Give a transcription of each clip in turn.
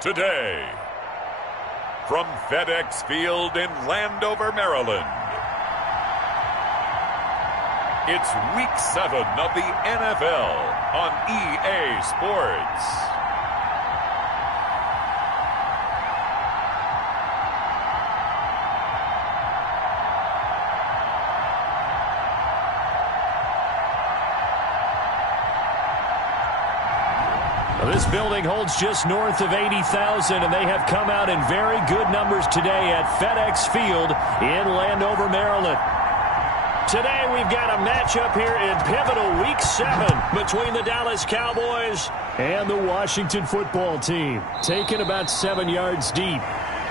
Today, from FedEx Field in Landover, Maryland, it's Week 7 of the NFL on EA Sports. This building holds just north of 80,000, and they have come out in very good numbers today at FedEx Field in Landover, Maryland. Today we've got a matchup here in pivotal Week 7 between the Dallas Cowboys and the Washington football team. Taken about 7 yards deep.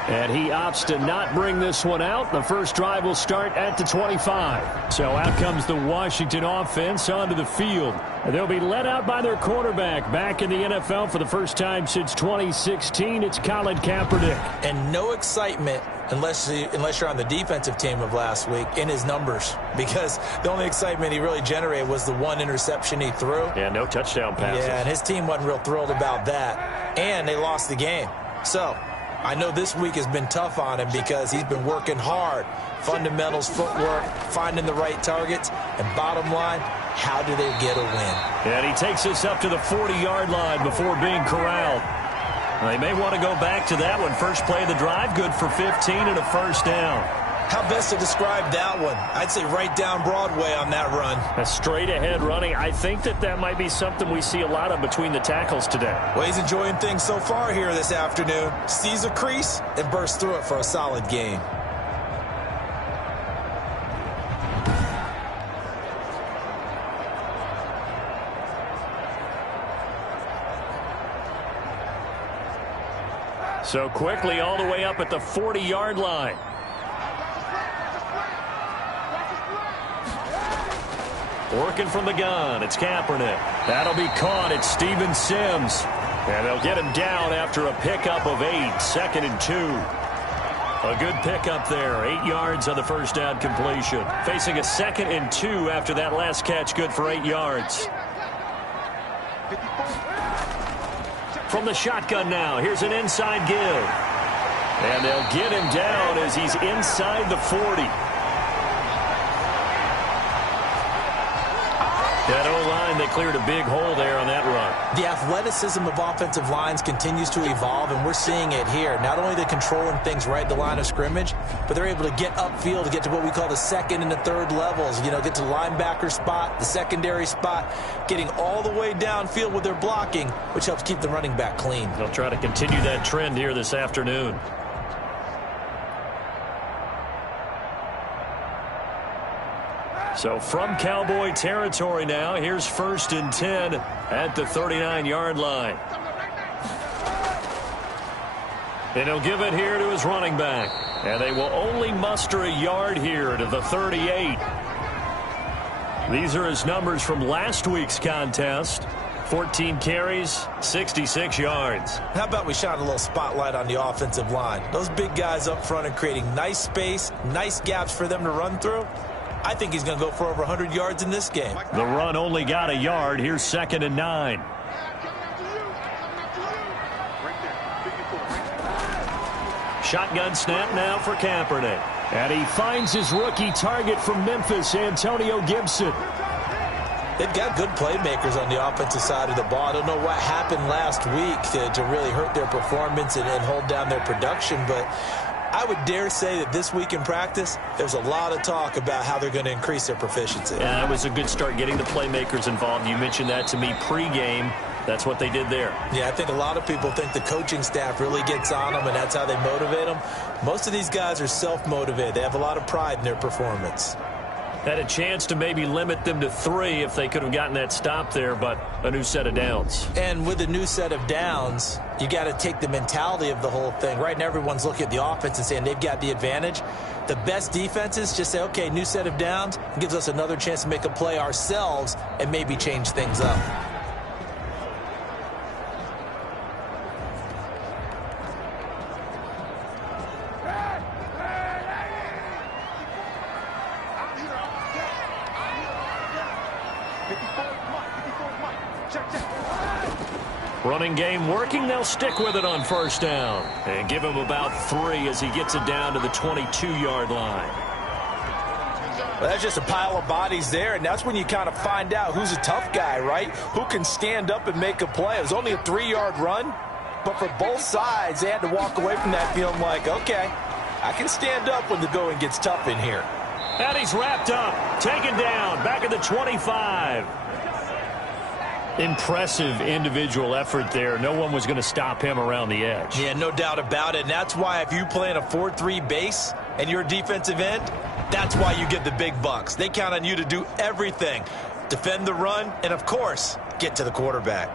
And he opts to not bring this one out. The first drive will start at the 25. So out comes the Washington offense onto the field. They'll be led out by their quarterback back in the NFL for the first time since 2016. It's Colin Kaepernick. And no excitement unless you're on the defensive team of last week in his numbers, because the only excitement he really generated was the one interception he threw. Yeah, no touchdown passes. Yeah, and his team wasn't real thrilled about that. And they lost the game. So I know this week has been tough on him because he's been working hard. Fundamentals, footwork, finding the right targets, and bottom line, how do they get a win? And he takes us up to the 40-yard line before being corralled. They may want to go back to that one. First play of the drive, good for 15 and a first down. How best to describe that one? I'd say right down Broadway on that run. A straight-ahead running. I think that might be something we see a lot of between the tackles today. Well, he's enjoying things so far here this afternoon. Sees a crease and bursts through it for a solid gain. So quickly all the way up at the 40-yard line. Working from the gun, it's Kaepernick. That'll be caught. It's Steven Sims. And they'll get him down after a pickup of 8, 2nd and 2. A good pickup there, 8 yards on the first down completion. Facing a 2nd and 2 after that last catch, good for 8 yards. From the shotgun now, here's an inside give. And they'll get him down as he's inside the 40. That O-line, they cleared a big hole there on that run. The athleticism of offensive lines continues to evolve, and we're seeing it here. Not only they're controlling things right at the line of scrimmage, but they're able to get upfield to get to what we call the second and the third levels. You know, get to the linebacker spot, the secondary spot, getting all the way downfield with their blocking, which helps keep the running back clean. They'll try to continue that trend here this afternoon. So from Cowboy territory now, here's 1st and 10 at the 39-yard line. And he'll give it here to his running back. And they will only muster a yard here to the 38. These are his numbers from last week's contest. 14 carries, 66 yards. How about we shine a little spotlight on the offensive line? Those big guys up front are creating nice space, nice gaps for them to run through. I think he's going to go for over 100 yards in this game. The run only got a yard. Here's 2nd and 9. Shotgun snap now for Kaepernick. And he finds his rookie target from Memphis, Antonio Gibson. They've got good playmakers on the offensive side of the ball. I don't know what happened last week to really hurt their performance and hold down their production, but I would dare say that this week in practice, there's a lot of talk about how they're going to increase their proficiency. Yeah, it was a good start getting the playmakers involved. You mentioned that to me pregame. That's what they did there. Yeah, I think a lot of people think the coaching staff really gets on them, and that's how they motivate them. Most of these guys are self-motivated. They have a lot of pride in their performance. Had a chance to maybe limit them to 3 if they could have gotten that stop there, but a new set of downs. And with a new set of downs, you got to take the mentality of the whole thing. Right now, everyone's looking at the offense and saying they've got the advantage. The best defenses just say, okay, new set of downs. It gives us another chance to make a play ourselves and maybe change things up. Running game working. They'll stick with it on first down and give him about 3 as he gets it down to the 22-yard line. Well, that's just a pile of bodies there, and that's when you kind of find out who's a tough guy, right? Who can stand up and make a play. It was only a 3-yard run, but for both sides, they had to walk away from that feeling like, okay, I can stand up when the going gets tough in here. And he's wrapped up, taken down, back at the 25. Impressive individual effort there. No one was going to stop him around the edge. Yeah, no doubt about it. And that's why if you play in a 4-3 base and you're a defensive end, that's why you get the big bucks. They count on you to do everything. Defend the run and, of course, get to the quarterback.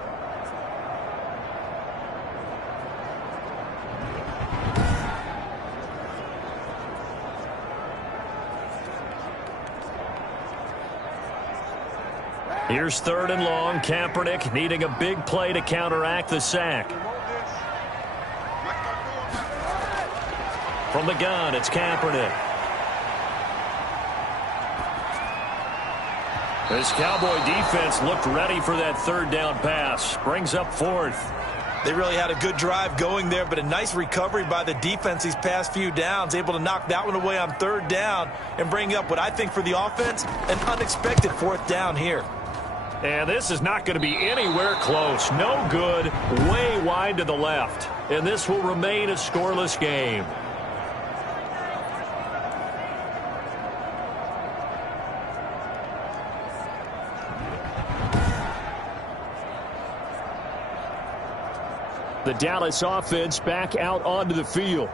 Here's 3rd and long. Kaepernick needing a big play to counteract the sack. From the gun, it's Kaepernick. This Cowboy defense looked ready for that 3rd down pass. Brings up 4th. They really had a good drive going there, but a nice recovery by the defense these past few downs, able to knock that one away on 3rd down and bring up what I think for the offense, an unexpected 4th down here. And this is not going to be anywhere close. No good, way wide to the left. And this will remain a scoreless game. The Dallas offense back out onto the field.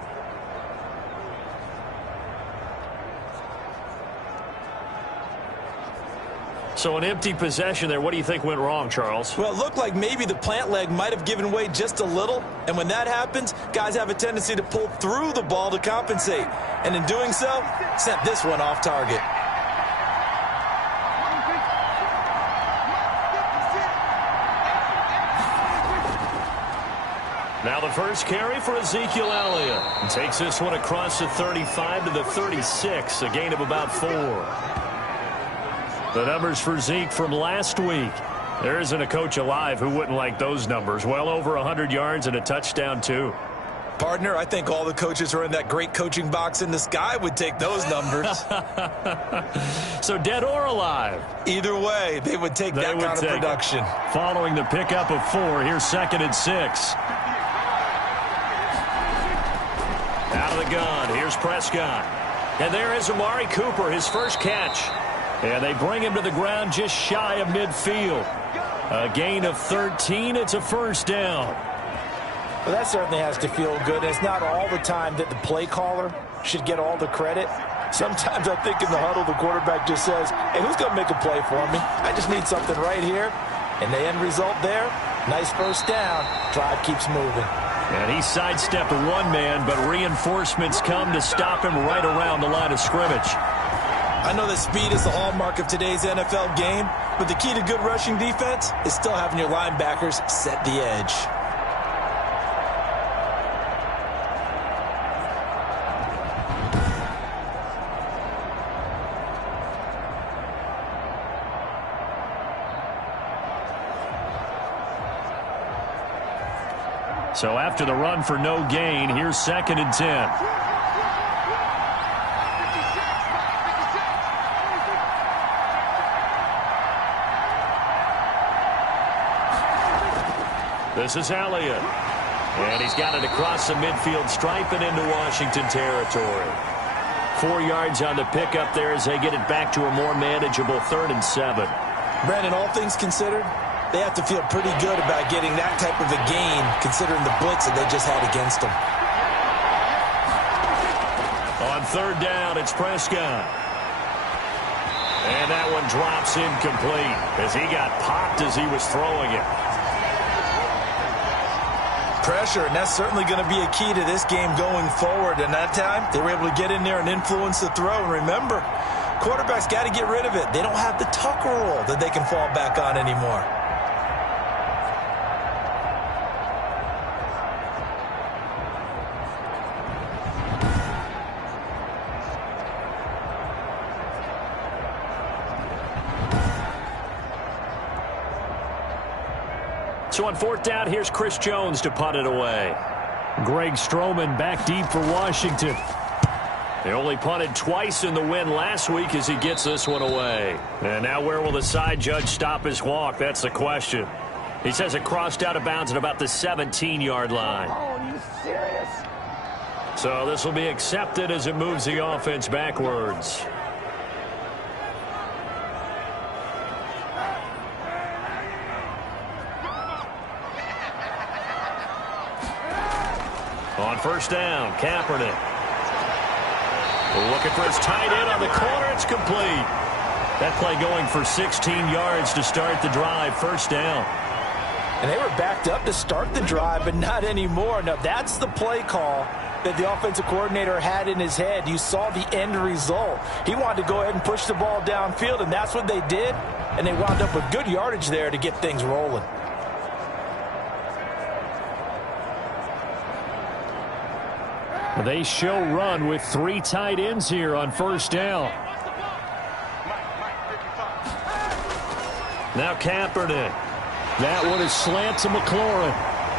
So an empty possession there. What do you think went wrong, Charles? Well, it looked like maybe the plant leg might have given way just a little. And when that happens, guys have a tendency to pull through the ball to compensate. And in doing so, sent this one off target. Now the first carry for Ezekiel Elliott. Takes this one across the 35 to the 36, a gain of about 4. The numbers for Zeke from last week. There isn't a coach alive who wouldn't like those numbers. Well over 100 yards and a touchdown, too. Partner, I think all the coaches who are in that great coaching box in the sky would take those numbers. So dead or alive? Either way, they would take that kind of production. Following the pickup of 4, here's 2nd and 6. Out of the gun, here's Prescott. And there is Amari Cooper, his first catch. And they bring him to the ground just shy of midfield. A gain of 13. It's a first down. Well, that certainly has to feel good. It's not all the time that the play caller should get all the credit. Sometimes I think in the huddle, the quarterback just says, hey, who's going to make a play for me? I just need something right here. And the end result there, nice first down. Drive keeps moving. And he sidestepped one man, but reinforcements come to stop him right around the line of scrimmage. I know that speed is the hallmark of today's NFL game, but the key to good rushing defense is still having your linebackers set the edge. So after the run for no gain, here's 2nd and 10. This is Elliott. And he's got it across the midfield stripe and into Washington territory. 4 yards on the pickup there as they get it back to a more manageable 3rd and 7. Brandon, all things considered, they have to feel pretty good about getting that type of a gain considering the blitz that they just had against them. On 3rd down, it's Prescott. And that one drops incomplete as he got popped as he was throwing it. Pressure, and that's certainly going to be a key to this game going forward. And that time, they were able to get in there and influence the throw. And remember, quarterbacks got to get rid of it. They don't have the Tucker rule that they can fall back on anymore. So on fourth down, here's Chris Jones to punt it away. Greg Stroman back deep for Washington. They only punted twice in the win last week as he gets this one away. And now where will the side judge stop his walk? That's the question. He says it crossed out of bounds at about the 17-yard line. Oh, are you serious? So this will be accepted as it moves the offense backwards. On first down, Kaepernick. Looking for his tight end on the corner. It's complete. That play going for 16 yards to start the drive. First down. And they were backed up to start the drive, but not anymore. Now, that's the play call that the offensive coordinator had in his head. You saw the end result. He wanted to go ahead and push the ball downfield, and that's what they did. And they wound up with good yardage there to get things rolling. They show run with 3 tight ends here on first down. Now Kaepernick. That one is slant to McLaurin.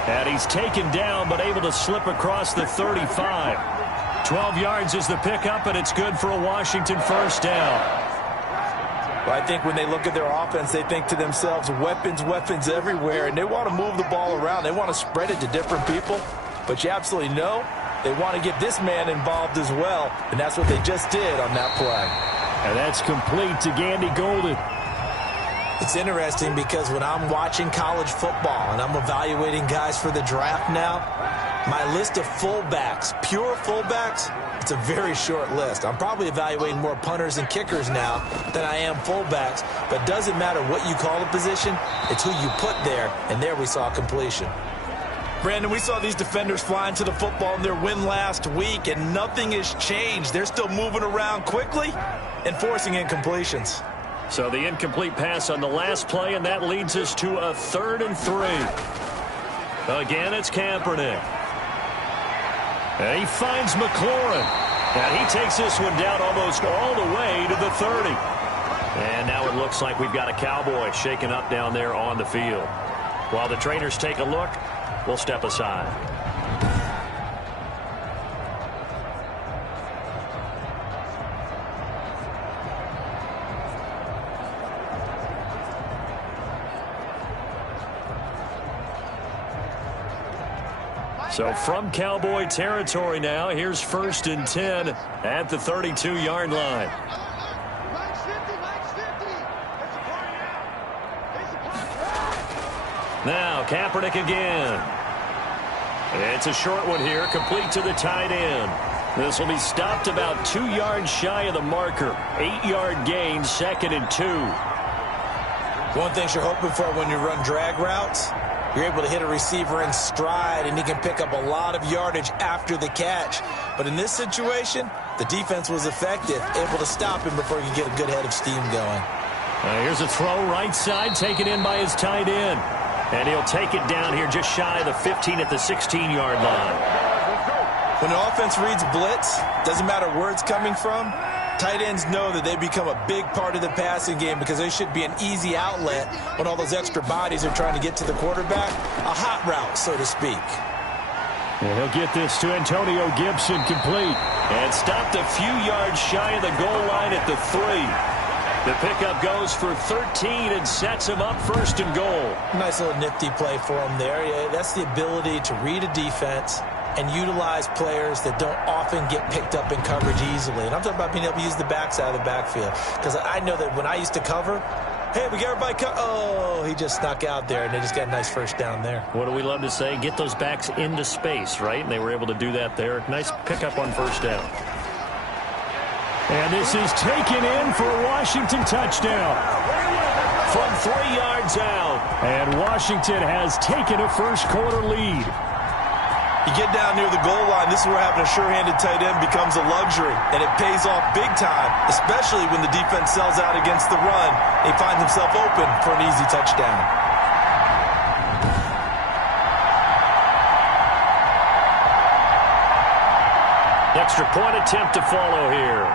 And he's taken down but able to slip across the 35. 12 yards is the pickup, and it's good for a Washington first down. Well, I think when they look at their offense, they think to themselves, weapons, weapons everywhere, and they want to move the ball around. They want to spread it to different people. But you absolutely know they want to get this man involved as well, and that's what they just did on that play. And that's complete to Gandy Golden. It's interesting because when I'm watching college football and I'm evaluating guys for the draft now, my list of fullbacks, pure fullbacks, it's a very short list. I'm probably evaluating more punters and kickers now than I am fullbacks, but it doesn't matter what you call the position, it's who you put there, and there we saw completion. Brandon, we saw these defenders flying to the football in their win last week, and nothing has changed. They're still moving around quickly and forcing incompletions. So the incomplete pass on the last play, and that leads us to a 3rd and 3. Again, it's Kaepernick. And he finds McLaurin. And he takes this one down almost all the way to the 30. And now it looks like we've got a Cowboy shaken up down there on the field. While the trainers take a look, we'll step aside. So from Cowboy territory now, here's 1st and 10 at the 32-yard line. Now Kaepernick again. It's a short one here, complete to the tight end. This will be stopped about 2 yards shy of the marker. 8-yard gain, 2nd and 2. One thing you're hoping for when you run drag routes, you're able to hit a receiver in stride, and he can pick up a lot of yardage after the catch. But in this situation, the defense was effective, able to stop him before he could get a good head of steam going. Here's a throw right side, taken in by his tight end. And he'll take it down here just shy of the 15 at the 16-yard line. When the offense reads blitz, doesn't matter where it's coming from, tight ends know that they become a big part of the passing game because they should be an easy outlet when all those extra bodies are trying to get to the quarterback. A hot route, so to speak. And he'll get this to Antonio Gibson complete. And stopped a few yards shy of the goal line at the 3. The pickup goes for 13 and sets him up 1st and goal. Nice little nifty play for him there. Yeah, that's the ability to read a defense and utilize players that don't often get picked up in coverage easily. And I'm talking about being able to use the backside of the backfield. Because I know that when I used to cover, hey, we got everybody oh, he just snuck out there, and they just got a nice first down there. What do we love to say? Get those backs into space, right? And they were able to do that there. Nice pickup on first down. And this is taken in for a Washington touchdown. From 3 yards out. And Washington has taken a first-quarter lead. You get down near the goal line, this is where having a sure-handed tight end becomes a luxury, and it pays off big time, especially when the defense sells out against the run. He finds himself open for an easy touchdown. Extra point attempt to follow here.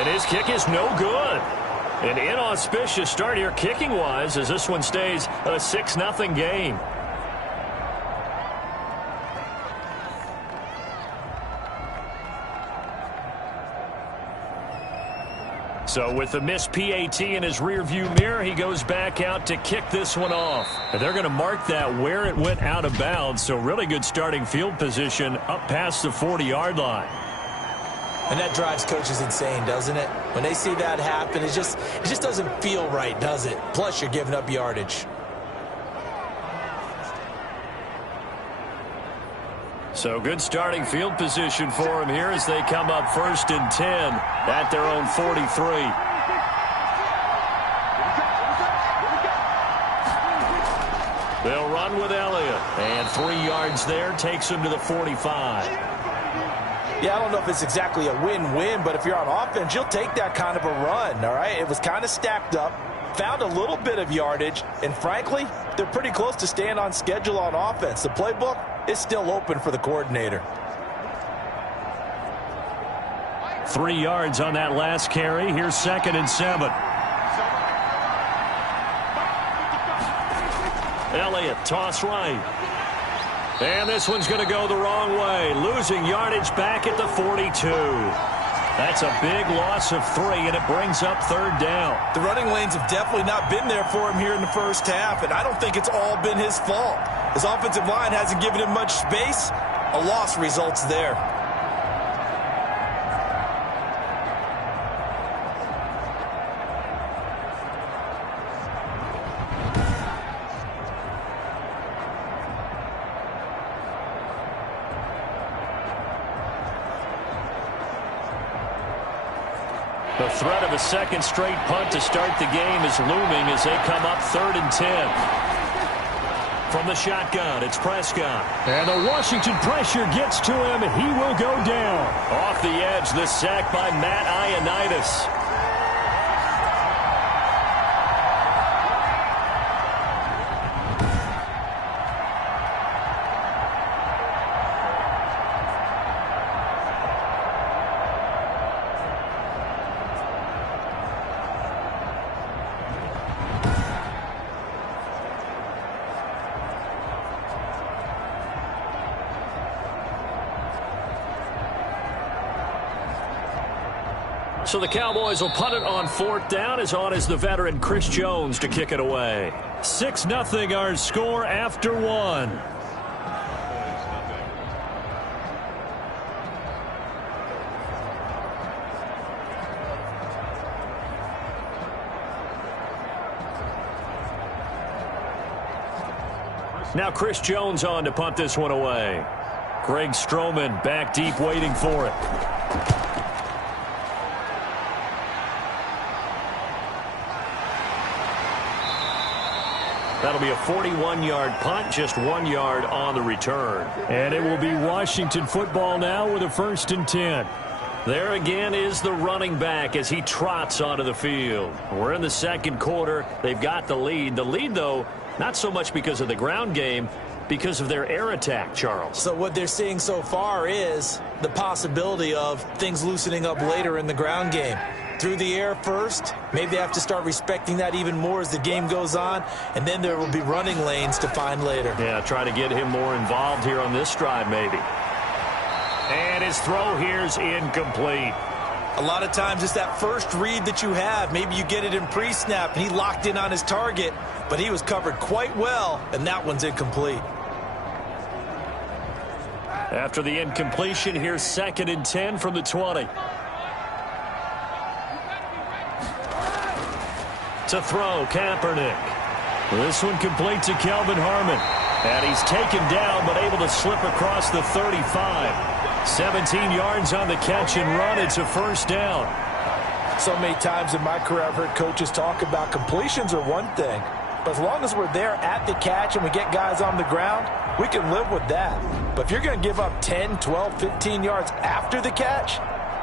And his kick is no good. An inauspicious start here kicking-wise as this one stays a 6-0 game. So with the missed PAT in his rearview mirror, he goes back out to kick this one off. And they're going to mark that where it went out of bounds. So really good starting field position up past the 40-yard line. And that drives coaches insane, doesn't it? When they see that happen, it just doesn't feel right, does it? Plus, you're giving up yardage. So good starting field position for him here as they come up 1st and 10 at their own 43. They'll run with Elliott. And 3 yards there takes him to the 45. Yeah, I don't know if it's exactly a win-win, but if you're on offense, you'll take that kind of a run, all right? It was kind of stacked up, found a little bit of yardage, and frankly, they're pretty close to staying on schedule on offense. The playbook is still open for the coordinator. 3 yards on that last carry. Here's 2nd and 7. Elliott, toss right. And this one's going to go the wrong way. Losing yardage back at the 42. That's a big loss of 3, and it brings up 3rd down. The running lanes have definitely not been there for him here in the first half, and I don't think it's all been his fault. His offensive line hasn't given him much space. A loss results there. The threat of a second straight punt to start the game is looming as they come up 3rd and 10. From the shotgun, it's Prescott. And the Washington pressure gets to him, and he will go down. Off the edge, the sack by Matt Ioannidis. So the Cowboys will punt it on 4th down. As on is the veteran Chris Jones to kick it away. 6-0 our score after 1. Now Chris Jones on to punt this one away. Greg Stroman back deep waiting for it. That'll be a 41-yard punt, just 1 yard on the return. And it will be Washington football now with a 1st and 10. There again is the running back as he trots onto the field. We're in the 2nd quarter. They've got the lead. The lead, though, not so much because of the ground game, because of their air attack, Charles. So what they're seeing so far is the possibility of things loosening up later in the ground game. Through the air first, maybe they have to start respecting that even more as the game goes on, and then there will be running lanes to find later. Yeah, try to get him more involved here on this drive maybe. And his throw here's incomplete. A lot of times it's that first read that you have. Maybe you get it in pre-snap, and he locked in on his target, but he was covered quite well, and that one's incomplete. After the incompletion, here's 2nd and 10 from the 20. To throw, Kaepernick. This one complete to Kelvin Harmon. And he's taken down, but able to slip across the 35. 17 yards on the catch and run. It's a 1st down. So many times in my career I've heard coaches talk about completions are one thing, but as long as we're there at the catch and we get guys on the ground, we can live with that. But if you're going to give up 10, 12, 15 yards after the catch,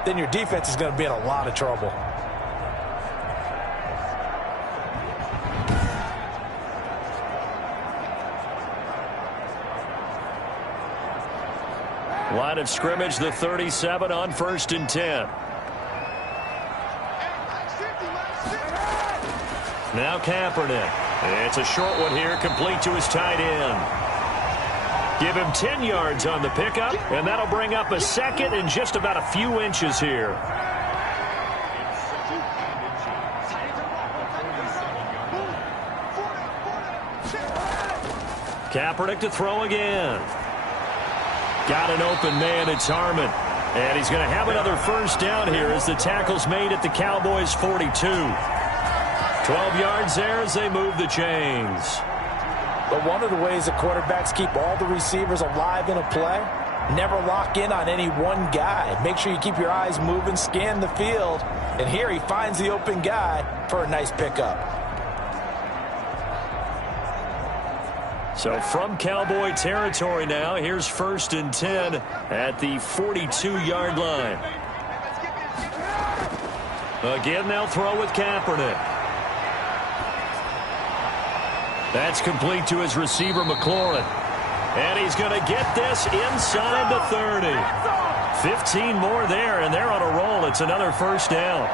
then your defense is going to be in a lot of trouble. Line of scrimmage, the 37 on 1st and 10. Now Kaepernick. It's a short one here, complete to his tight end. Give him 10 yards on the pickup, and that'll bring up a second and just about a few inches here. Kaepernick to throw again. Got an open man, it's Harmon. And he's going to have another first down here as the tackle's made at the Cowboys' 42. 12 yards there as they move the chains. But one of the ways that quarterbacks keep all the receivers alive in a play, never lock in on any one guy. Make sure you keep your eyes moving, scan the field. And here he finds the open guy for a nice pickup. So from Cowboy territory now, here's 1st and 10 at the 42-yard line. Again, they'll throw with Kaepernick. That's complete to his receiver, McLaurin. And he's going to get this inside the 30. 15 more there, and they're on a roll. It's another first down.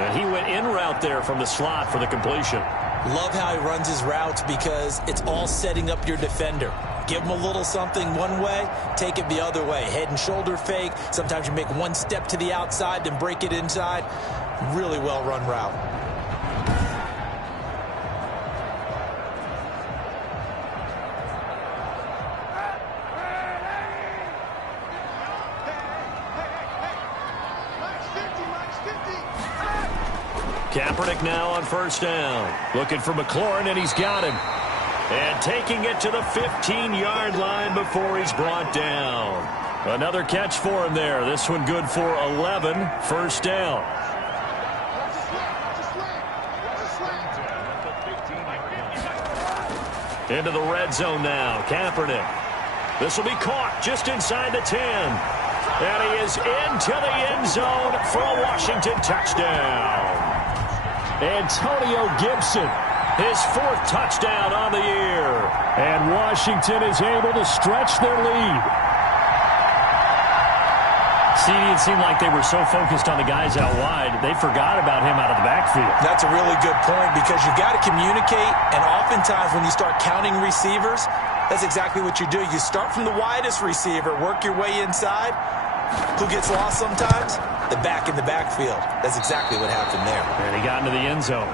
And he went in route there from the slot for the completion. Love how he runs his routes because it's all setting up your defender. Give him a little something one way, take it the other way. Head and shoulder fake. Sometimes you make one step to the outside, then break it inside. Really well run route. Kaepernick now on first down. Looking for McLaurin, and he's got him. And taking it to the 15-yard line before he's brought down. Another catch for him there. This one good for 11. First down. Into the red zone now. Kaepernick. This will be caught just inside the 10. And he is into the end zone for a Washington touchdown. Antonio Gibson, his 4th touchdown on the year. And Washington is able to stretch their lead. See, it seemed like they were so focused on the guys out wide, they forgot about him out of the backfield. That's a really good point because you've got to communicate, and oftentimes when you start counting receivers, that's exactly what you do. You start from the widest receiver, work your way inside. Who gets lost sometimes? The back in the backfield. That's exactly what happened there. And he got into the end zone.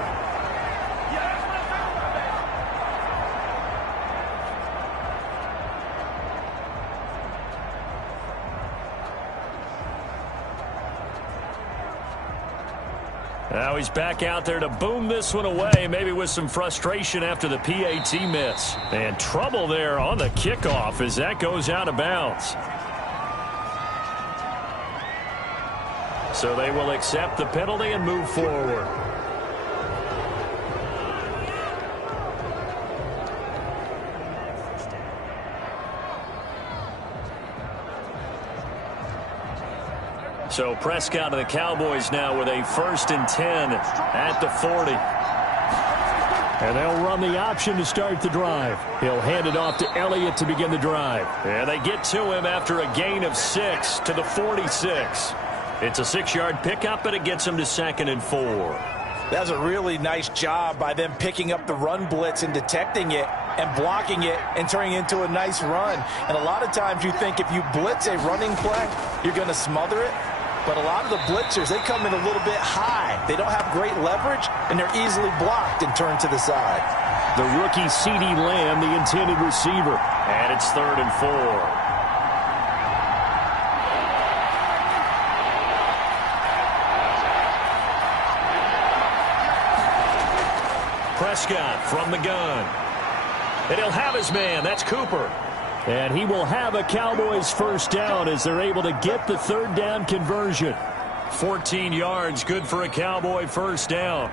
Now he's back out there to boom this one away, maybe with some frustration after the PAT miss. And trouble there on the kickoff as that goes out of bounds. So they will accept the penalty and move forward. So Prescott and the Cowboys now with a 1st and 10 at the 40. And they'll run the option to start the drive. He'll hand it off to Elliott to begin the drive. And they get to him after a gain of 6 to the 46. It's a 6-yard pickup, and it gets them to 2nd and 4. That's a really nice job by them picking up the run blitz and detecting it and blocking it and turning it into a nice run. And a lot of times you think if you blitz a running play, you're going to smother it. But a lot of the blitzers, they come in a little bit high. They don't have great leverage, and they're easily blocked and turned to the side. The rookie CeeDee Lamb, the intended receiver. And it's 3rd and 4. Prescott from the gun. And he'll have his man. That's Cooper. And he will have a Cowboys first down as they're able to get the 3rd down conversion. 14 yards, good for a Cowboy first down.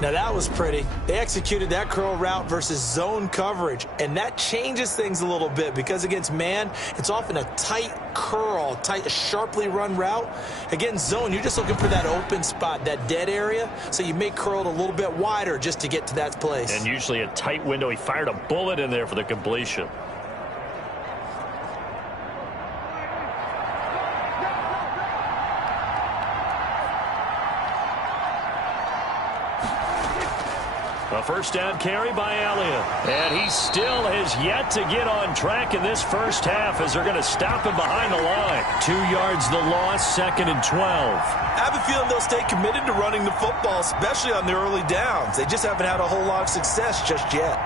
Now that was pretty. They executed that curl route versus zone coverage, and that changes things a little bit because against man, it's often a tight curl, tight, sharply run route. Against zone, you're just looking for that open spot, that dead area, so you may curl it a little bit wider just to get to that place. And usually a tight window. He fired a bullet in there for the completion. A first down carry by Elliott. And he still has yet to get on track in this first half as they're going to stop him behind the line. 2 yards the loss, 2nd and 12. I have a feeling they'll stay committed to running the football, especially on the early downs. They just haven't had a whole lot of success just yet.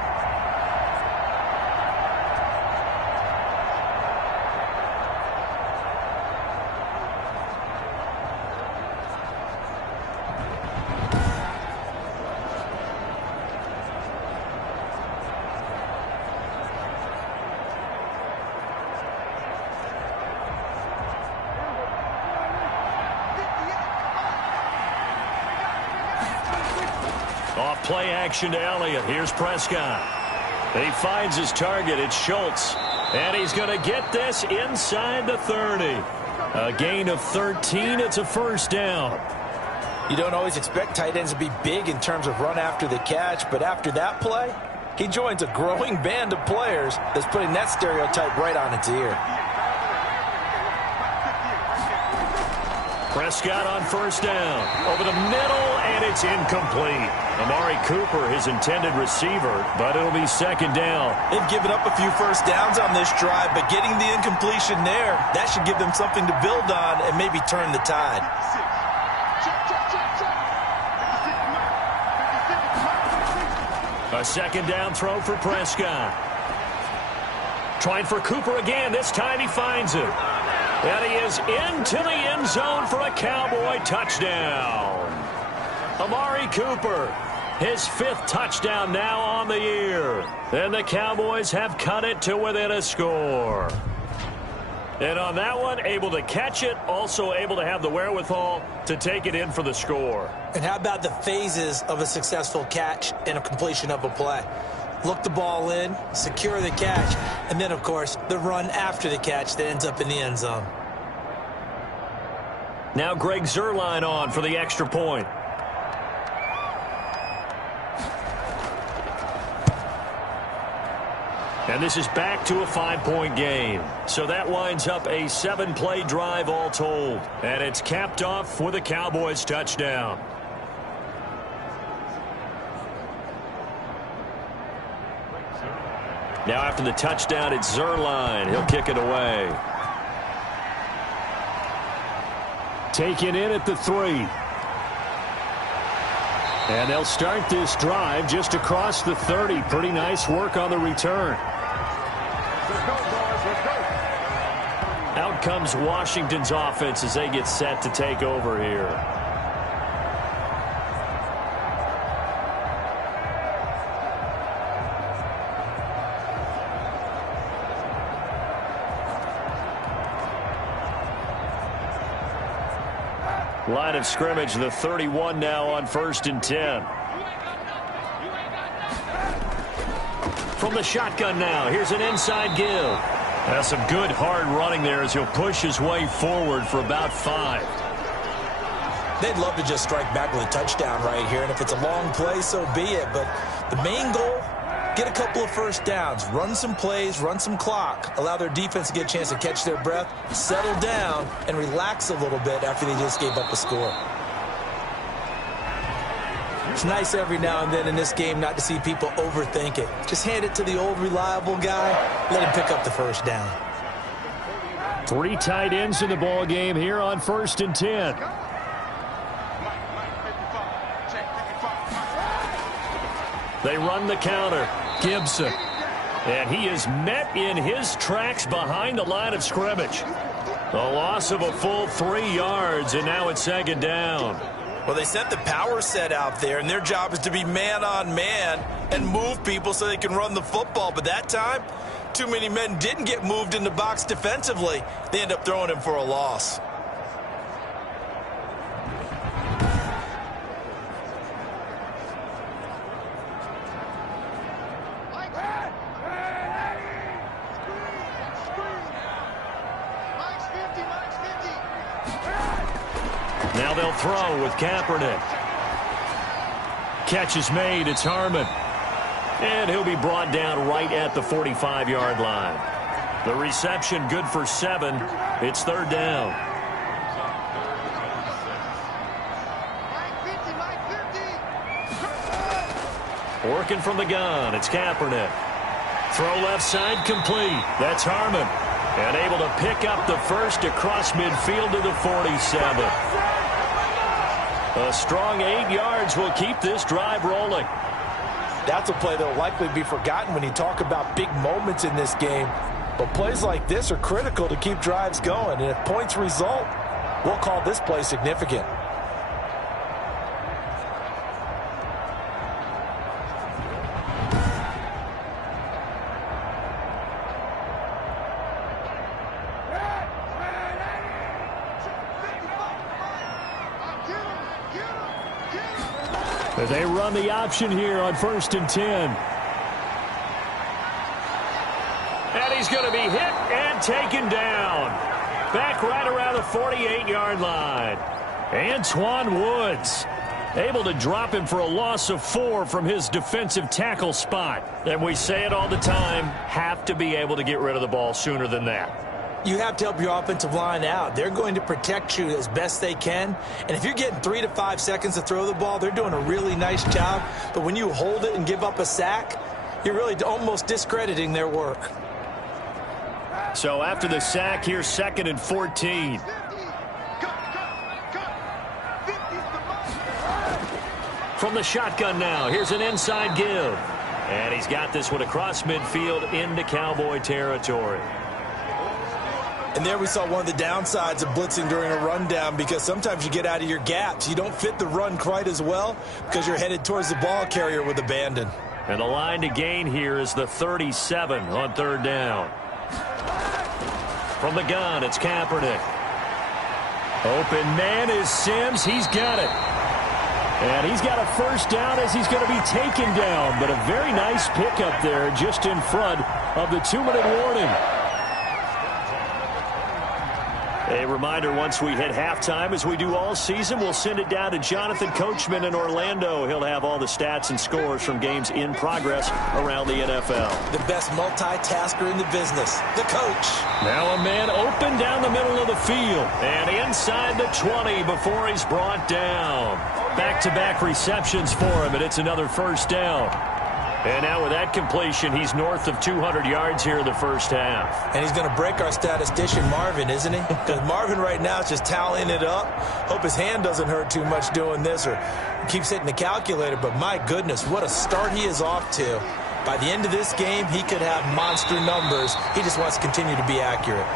Off play action to Elliott. Here's Prescott. He finds his target. It's Schultz. And he's going to get this inside the 30. A gain of 13. It's a first down. You don't always expect tight ends to be big in terms of run after the catch, but after that play, he joins a growing band of players that's putting that stereotype right on its ear. Prescott on first down. Over the middle, and it's incomplete. Amari Cooper, his intended receiver, but it'll be second down. They've given up a few first downs on this drive, but getting the incompletion there, that should give them something to build on and maybe turn the tide. A second down throw for Prescott. Trying for Cooper again. This time he finds him. And he is into the end zone for a Cowboy touchdown. Amari Cooper, his 5th touchdown now on the year. And the Cowboys have cut it to within a score. And on that one, able to catch it, also able to have the wherewithal to take it in for the score. And how about the phases of a successful catch and a completion of a play? Look the ball in, secure the catch, and then, of course, the run after the catch that ends up in the end zone. Now Greg Zuerlein on for the extra point. And this is back to a 5-point game. So that winds up a 7-play drive all told. And it's capped off with a Cowboys touchdown. Now after the touchdown, it's Zuerlein. He'll kick it away. Taken in at the 3. And they'll start this drive just across the 30. Pretty nice work on the return. Out comes Washington's offense as they get set to take over here. Line of scrimmage, the 31 now on 1st and 10. From the shotgun now, here's an inside give. That's some good hard running there as he'll push his way forward for about 5. They'd love to just strike back with a touchdown right here, and if it's a long play, so be it. But the main goal, get a couple of first downs, run some plays, run some clock, allow their defense to get a chance to catch their breath, settle down, and relax a little bit after they just gave up a score. It's nice every now and then in this game not to see people overthink it. Just hand it to the old reliable guy, let him pick up the first down. 3 tight ends in the ball game here on 1st and 10. They run the counter. Gibson. And he is met in his tracks behind the line of scrimmage. A loss of a full 3 yards, and now it's second down. Well, they sent the power set out there, and their job is to be man-on-man and move people so they can run the football. But that time, too many men didn't get moved in the box defensively. They end up throwing him for a loss. Now they'll throw with Kaepernick. Catch is made. It's Harmon. And he'll be brought down right at the 45-yard line. The reception good for 7. It's 3rd down. Working from the gun, it's Kaepernick. Throw left side complete. That's Harmon. And able to pick up the first across midfield to the 47. A strong 8 yards will keep this drive rolling. That's a play that will likely be forgotten when you talk about big moments in this game. But plays like this are critical to keep drives going. And if points result, we'll call this play significant. They run the option here on 1st and 10. And he's going to be hit and taken down. Back right around the 48-yard line. Antoine Woods able to drop him for a loss of 4 from his defensive tackle spot. And we say it all the time, have to be able to get rid of the ball sooner than that. You have to help your offensive line out. They're going to protect you as best they can. And if you're getting 3 to 5 seconds to throw the ball, they're doing a really nice job. But when you hold it and give up a sack, you're really almost discrediting their work. So after the sack, here's 2nd and 14. From the shotgun now, here's an inside give. And he's got this one across midfield into Cowboy territory. And there we saw one of the downsides of blitzing during a rundown, because sometimes you get out of your gaps. You don't fit the run quite as well because you're headed towards the ball carrier with abandon. And the line to gain here is the 37 on 3rd down. From the gun, it's Kaepernick. Open man is Sims. He's got it. And he's got a 1st down as he's going to be taken down. But a very nice pickup there just in front of the 2-minute warning. A reminder, once we hit halftime, as we do all season, we'll send it down to Jonathan Coachman in Orlando. He'll have all the stats and scores from games in progress around the NFL. The best multitasker in the business, the coach. Now a man open down the middle of the field and inside the 20 before he's brought down. Back-to-back receptions for him, and it's another 1st down. And now with that completion, he's north of 200 yards here in the 1st half. And he's going to break our statistician Marvin, isn't he? Because Marvin right now is just tallying it up. Hope his hand doesn't hurt too much doing this, or keeps hitting the calculator. But my goodness, what a start he is off to. By the end of this game, he could have monster numbers. He just wants to continue to be accurate.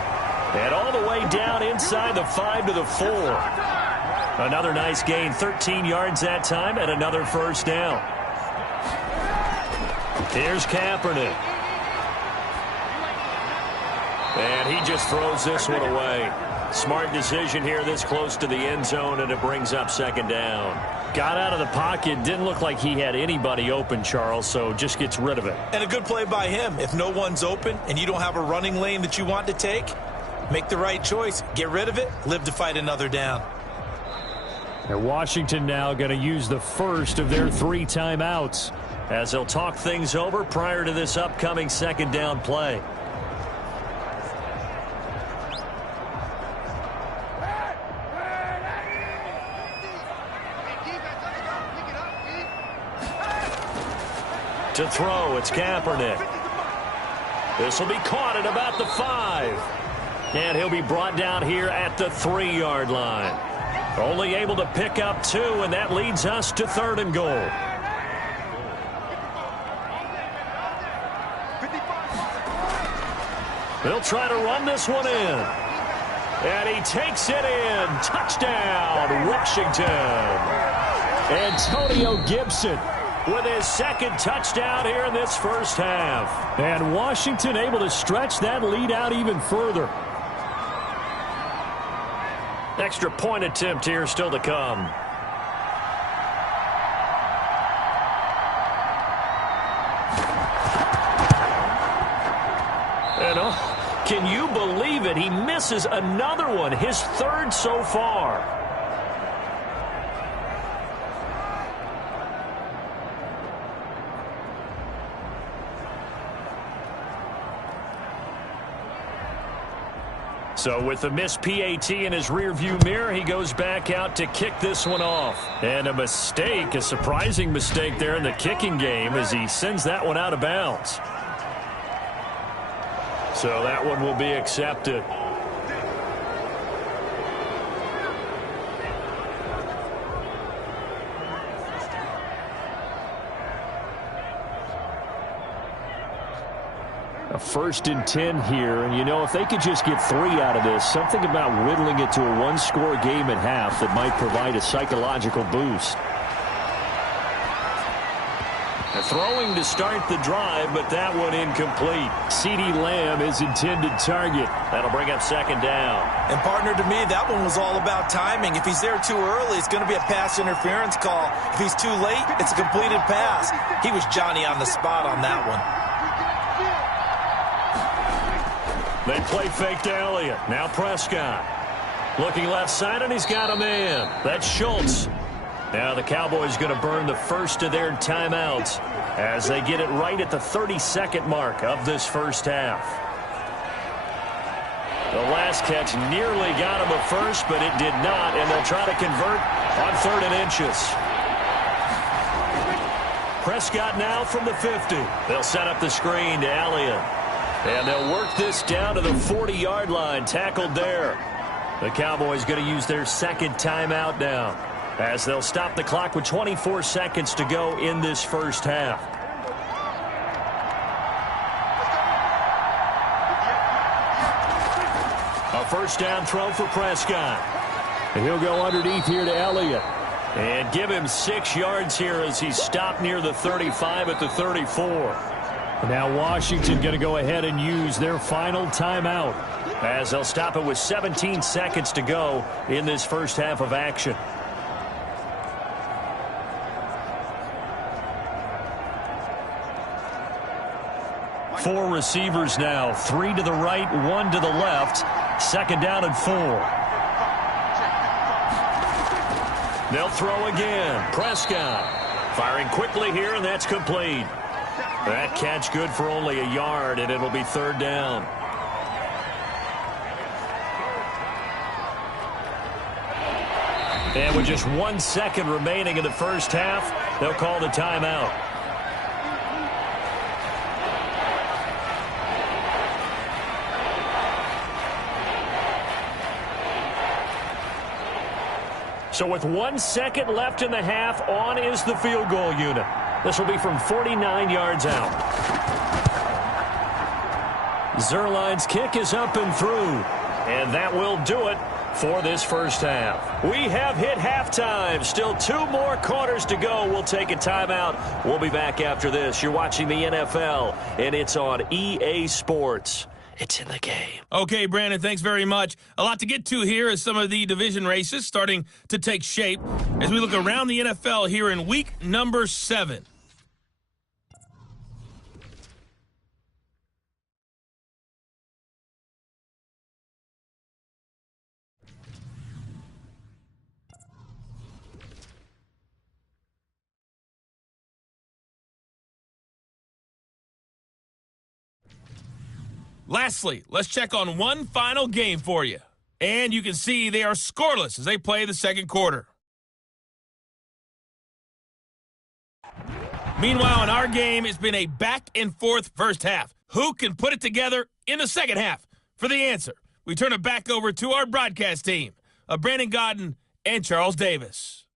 And all the way down inside the 5 to the 4. Another nice gain, 13 yards that time, and another 1st down. Here's Kaepernick. And he just throws this one away. Smart decision here this close to the end zone, and it brings up 2nd down. Got out of the pocket. Didn't look like he had anybody open, Charles, so just gets rid of it. And a good play by him. If no one's open and you don't have a running lane that you want to take, make the right choice. Get rid of it. Live to fight another down. And Washington now going to use the first of their 3 timeouts as they'll talk things over prior to this upcoming 2nd down play. To throw, it's Kaepernick. This will be caught at about the 5. And he'll be brought down here at the 3-yard line. Only able to pick up 2, and that leads us to 3rd and goal. They'll try to run this one in. And he takes it in. Touchdown, Washington. Antonio Gibson with his 2nd touchdown here in this 1st half. And Washington able to stretch that lead out even further. Extra point attempt here still to come. And can you believe it? He misses another one, his 3rd so far. So with the missed PAT in his rearview mirror, he goes back out to kick this one off. And a mistake, a surprising mistake there in the kicking game as he sends that one out of bounds. So that one will be accepted. A 1st and 10 here, and you know, if they could just get 3 out of this, something about whittling it to a one-score game at half that might provide a psychological boost. Throwing to start the drive, but that one incomplete. CeeDee Lamb is intended target. That'll bring up 2nd down. And partner, to me, that one was all about timing. If he's there too early, it's going to be a pass interference call. If he's too late, it's a completed pass. He was Johnny on the spot on that one. They play fake to Elliott. Now Prescott. Looking left side, and he's got a man. That's Schultz. Now the Cowboys going to burn the first of their timeouts as they get it right at the 32nd mark of this first half. The last catch nearly got him a first, but it did not, and they'll try to convert on 3rd and inches. Prescott now from the 50. They'll set up the screen to Elliott. And they'll work this down to the 40-yard line, tackled there. The Cowboys going to use their 2nd timeout now, as they'll stop the clock with 24 seconds to go in this first half. A 1st down throw for Prescott. And he'll go underneath here to Elliott. And give him 6 yards here as he's stopped near the 35 at the 34. Now Washington going to go ahead and use their final timeout, as they'll stop it with 17 seconds to go in this first half of action. Four receivers now, 3 to the right, 1 to the left. 2nd down and 4. They'll throw again. Prescott firing quickly here, and that's complete. That catch good for only a yard, and it'll be 3rd down. And with just 1 second remaining in the first half, they'll call the timeout. So with 1 second left in the half, on is the field goal unit. This will be from 49 yards out. Zerline's kick is up and through. And that will do it for this first half. We have hit halftime. Still 2 more quarters to go. We'll take a timeout. We'll be back after this. You're watching the NFL, and it's on EA Sports. It's in the game. Okay, Brandon, thanks very much. A lot to get to here as some of the division races starting to take shape as we look around the NFL here in week number 7. Lastly, let's check on one final game for you. And you can see they are scoreless as they play the second quarter. Meanwhile, in our game, it's been a back-and-forth first half. Who can put it together in the second half? For the answer, we turn it back over to our broadcast team of Brandon Godden and Charles Davis.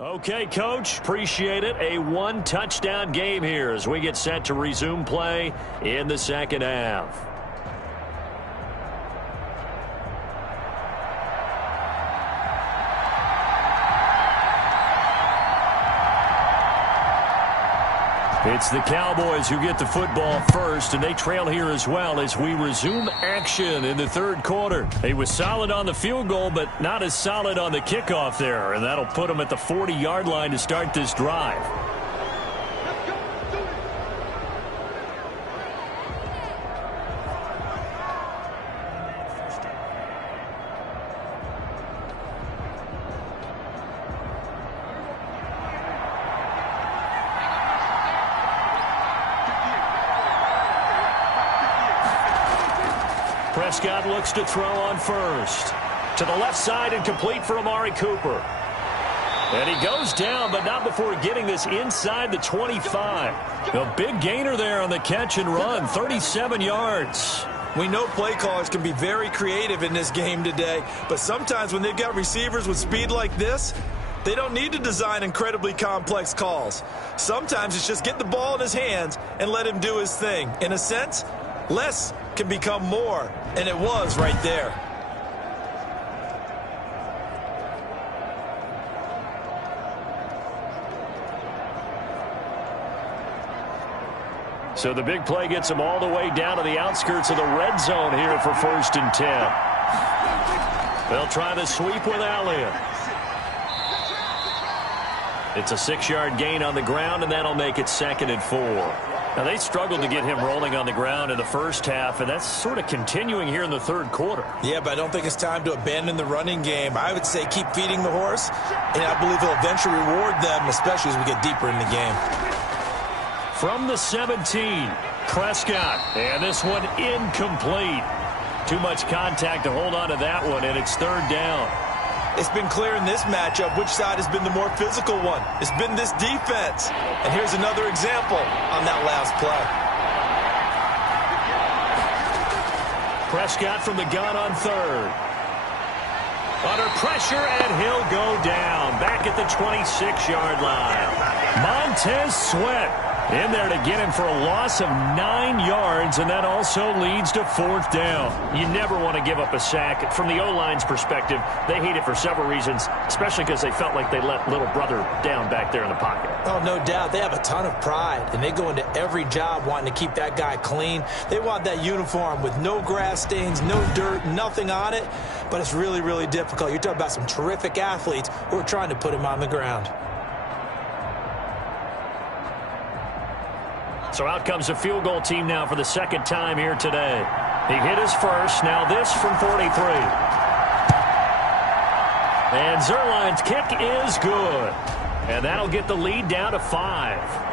Okay, Coach, appreciate it. A one-touchdown game here as we get set to resume play in the second half. It's the Cowboys who get the football first, and they trail here as well as we resume action in the third quarter. He was solid on the field goal, but not as solid on the kickoff there, and that'll put him at the 40-yard line to start this drive. Prescott looks to throw on first. To the left side and complete for Amari Cooper. And he goes down, but not before getting this inside the 25. A big gainer there on the catch and run, 37 yards. We know play callers can be very creative in this game today, but sometimes when they've got receivers with speed like this, they don't need to design incredibly complex calls. Sometimes it's just get the ball in his hands and let him do his thing. In a sense, less can become more, and it was right there. So the big play gets him all the way down to the outskirts of the red zone here for 1st and 10. They'll try to sweep with Elliott. It's a 6-yard gain on the ground, and that'll make it 2nd and 4. Now, they struggled to get him rolling on the ground in the first half, and that's sort of continuing here in the third quarter. Yeah, but I don't think it's time to abandon the running game. I would say keep feeding the horse, and I believe he'll eventually reward them, especially as we get deeper in the game. From the 17, Prescott, and this one incomplete. Too much contact to hold on to that one, and it's 3rd down. It's been clear in this matchup which side has been the more physical one. It's been this defense. And here's another example on that last play. Prescott from the gun on 3rd. Under pressure, and he'll go down. Back at the 26-yard line. Montez Sweat in there to get him for a loss of 9 yards, and that also leads to 4th down. You never want to give up a sack. From the O-line's perspective, they hate it for several reasons, especially because they felt like they let little brother down back there in the pocket. Oh, no doubt. They have a ton of pride, and they go into every job wanting to keep that guy clean. They want that uniform with no grass stains, no dirt, nothing on it, but it's really, really difficult. You're talking about some terrific athletes who are trying to put him on the ground. So out comes the field goal team now for the 2nd time here today. He hit his first. Now this from 43. And Zuerlein's kick is good. And that'll get the lead down to 5.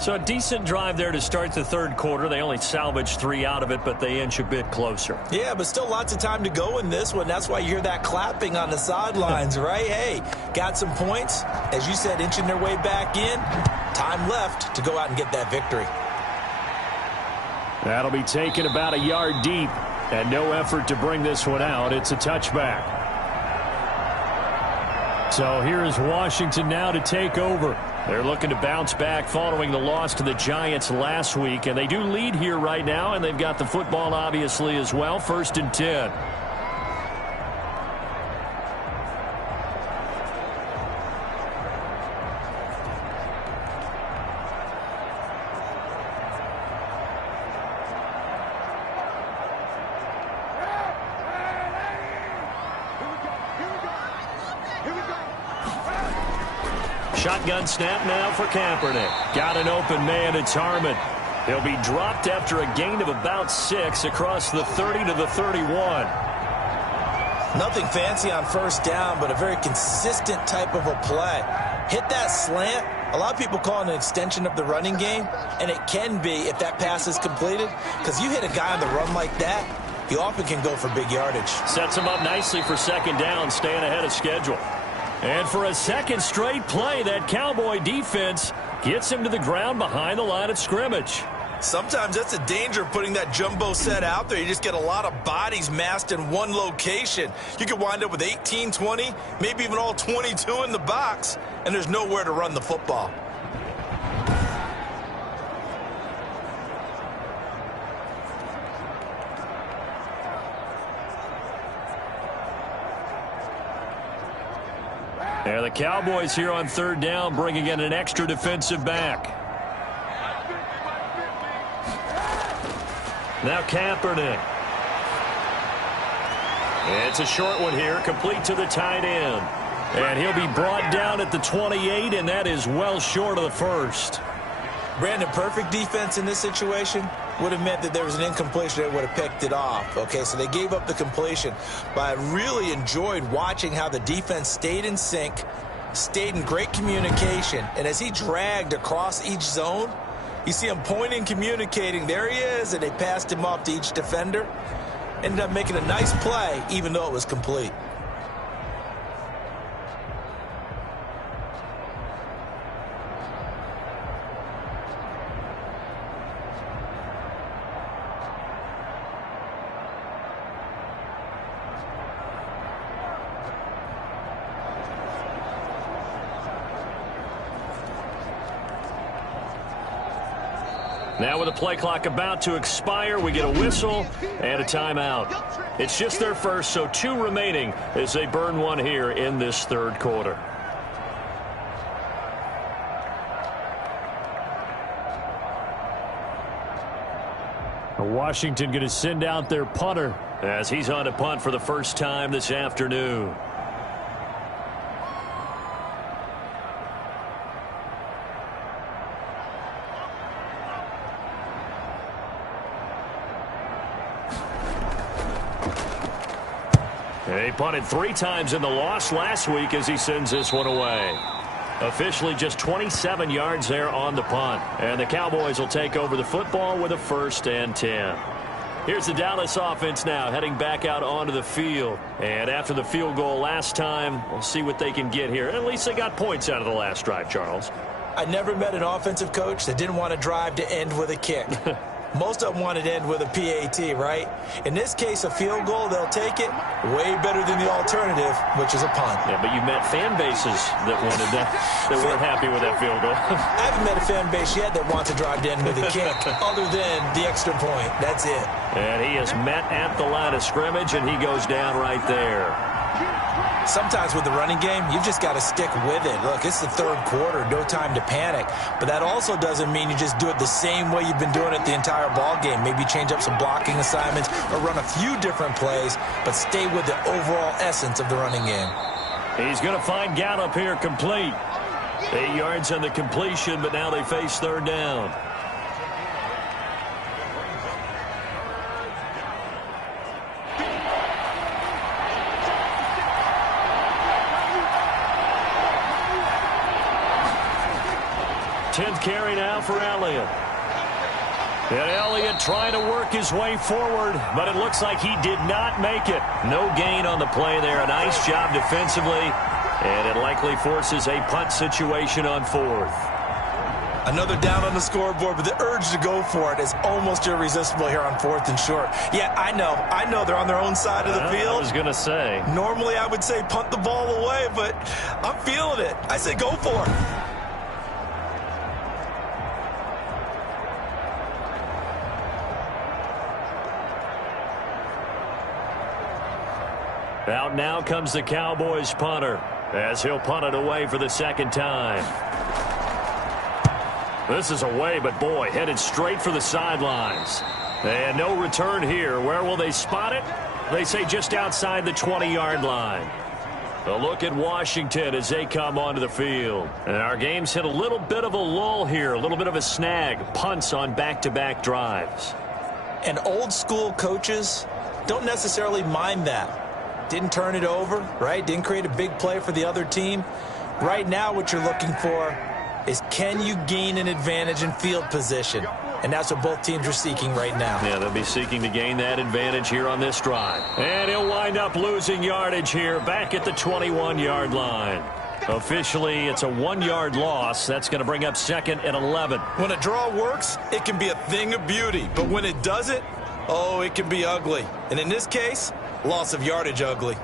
So a decent drive there to start the third quarter. They only salvaged 3 out of it, but they inch a bit closer. Yeah, but still lots of time to go in this one. That's why you hear that clapping on the sidelines, right? Hey, got some points. As you said, inching their way back in. Time left to go out and get that victory. That'll be taken about a yard deep, and no effort to bring this one out. It's a touchback. So here is Washington now to take over. They're looking to bounce back following the loss to the Giants last week, and they do lead here right now, and they've got the football obviously as well. 1st and 10. Shotgun snap now for Kaepernick. Got an open man. It's Harmon. He'll be dropped after a gain of about 6 across the 30 to the 31. Nothing fancy on 1st down, but a very consistent type of a play. Hit that slant. A lot of people call it an extension of the running game, and it can be if that pass is completed, because you hit a guy on the run like that, you often can go for big yardage. Sets him up nicely for 2nd down, staying ahead of schedule. And for a 2nd straight play, that Cowboy defense gets him to the ground behind the line of scrimmage. Sometimes that's a danger of putting that jumbo set out there. You just get a lot of bodies massed in one location. You could wind up with 18, 20, maybe even all 22 in the box, and there's nowhere to run the football. Yeah, the Cowboys here on third down, bringing in an extra defensive back. Now Kaepernick. It's a short one here, complete to the tight end. And he'll be brought down at the 28, and that is well short of the first. Brandon, perfect defense in this situation would have meant that there was an incompletion that would have picked it off. Okay, so they gave up the completion. But I really enjoyed watching how the defense stayed in sync, stayed in great communication. And as he dragged across each zone, you see him pointing, communicating. There he is, and they passed him off to each defender. Ended up making a nice play, even though it was complete. Now with the play clock about to expire, we get a whistle and a timeout. It's just their first, so 2 remaining as they burn one here in this third quarter. Washington going to send out their punter as he's on to punt for the first time this afternoon. He punted 3 times in the loss last week as he sends this one away. Officially just 27 yards there on the punt. And the Cowboys will take over the football with a 1st and 10. Here's the Dallas offense now heading back out onto the field. And after the field goal last time, we'll see what they can get here. At least they got points out of the last drive, Charles. I never met an offensive coach that didn't want to drive to end with a kick. Most of them wanted to end with a PAT, right? In this case, a field goal, they'll take it. Way better than the alternative, which is a punt. Yeah, but you've met fan bases that wanted that, that weren't happy with that field goal. I haven't met a fan base yet that wants to drive to end with a kick, other than the extra point. That's it. And he is met at the line of scrimmage, and he goes down right there. Sometimes with the running game, you've just got to stick with it. Look, it's the third quarter, no time to panic. But that also doesn't mean you just do it the same way you've been doing it the entire ball game. Maybe change up some blocking assignments or run a few different plays, but stay with the overall essence of the running game. He's going to find Gallup here complete. 8 yards on the completion, but now they face third down. Tenth carry now for Elliott. And Elliott trying to work his way forward, but it looks like he did not make it. No gain on the play there. A nice job defensively, and it likely forces a punt situation on 4th. Another down on the scoreboard, but the urge to go for it is almost irresistible here on 4th and short. Yeah, I know they're on their own side of the field. I was going to say. Normally I would say punt the ball away, but I'm feeling it. I say go for it. Out now comes the Cowboys punter as he'll punt it away for the 2nd time. This is away, but boy, headed straight for the sidelines. And no return here. Where will they spot it? They say just outside the 20-yard line. A look at Washington as they come onto the field. And our game's hit a little bit of a lull here, a little bit of a snag. Punts on back-to-back drives. And old school coaches don't necessarily mind that. Didn't turn it over, right? Didn't create a big play for the other team. Right now what you're looking for is, can you gain an advantage in field position? And that's what both teams are seeking right now. Yeah, they'll be seeking to gain that advantage here on this drive. And he'll wind up losing yardage here back at the 21-yard line. Officially, it's a 1-yard loss. That's going to bring up 2nd and 11. When a draw works, it can be a thing of beauty. But when it doesn't, oh, it can be ugly. And in this case, loss of yardage ugly.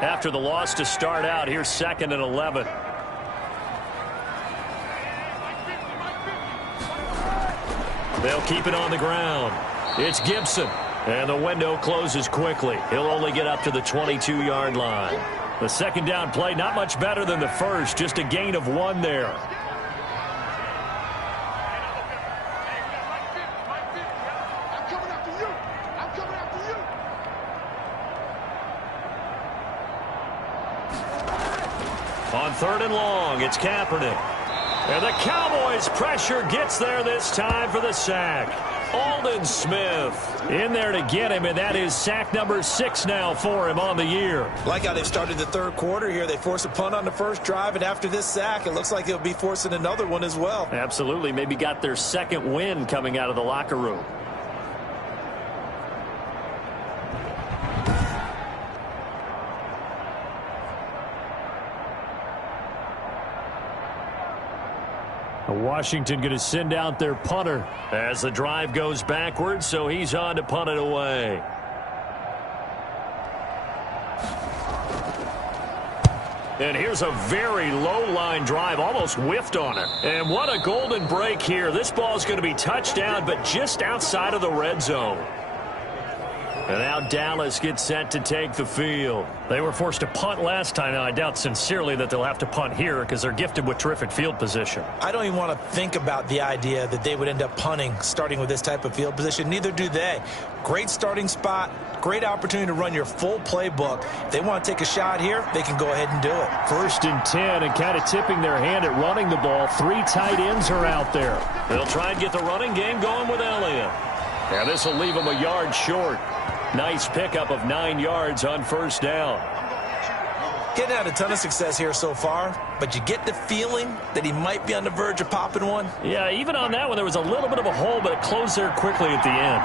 After the loss to start out, here's 2nd and 11. They'll keep it on the ground. It's Gibson. And the window closes quickly. He'll only get up to the 22-yard line. The second down play, not much better than the first. Just a gain of 1 there. On 3rd and long, it's Kaepernick. And the Cowboys' pressure gets there this time for the sack. Aldon Smith in there to get him, and that is sack number 6 now for him on the year. Like how they've started the third quarter here. They force a punt on the first drive, and after this sack, it looks like they'll be forcing another one as well. Absolutely. Maybe got their 2nd win coming out of the locker room. Washington going to send out their punter as the drive goes backwards, so he's on to punt it away. And here's a very low-line drive, almost whiffed on it. And what a golden break here. This ball's going to be touchdown, but just outside of the red zone. And now Dallas gets set to take the field. They were forced to punt last time. Now, I doubt sincerely that they'll have to punt here because they're gifted with terrific field position. I don't even want to think about the idea that they would end up punting starting with this type of field position. Neither do they. Great starting spot. Great opportunity to run your full playbook. If they want to take a shot here, they can go ahead and do it. 1st and 10, and kind of tipping their hand at running the ball. 3 tight ends are out there. They'll try and get the running game going with Elliott. Now this will leave them a yard short. Nice pickup of 9 yards on 1st down. Getting had a ton of success here so far, but you get the feeling that he might be on the verge of popping one. Yeah, even on that one, there was a little bit of a hole, but it closed there quickly at the end.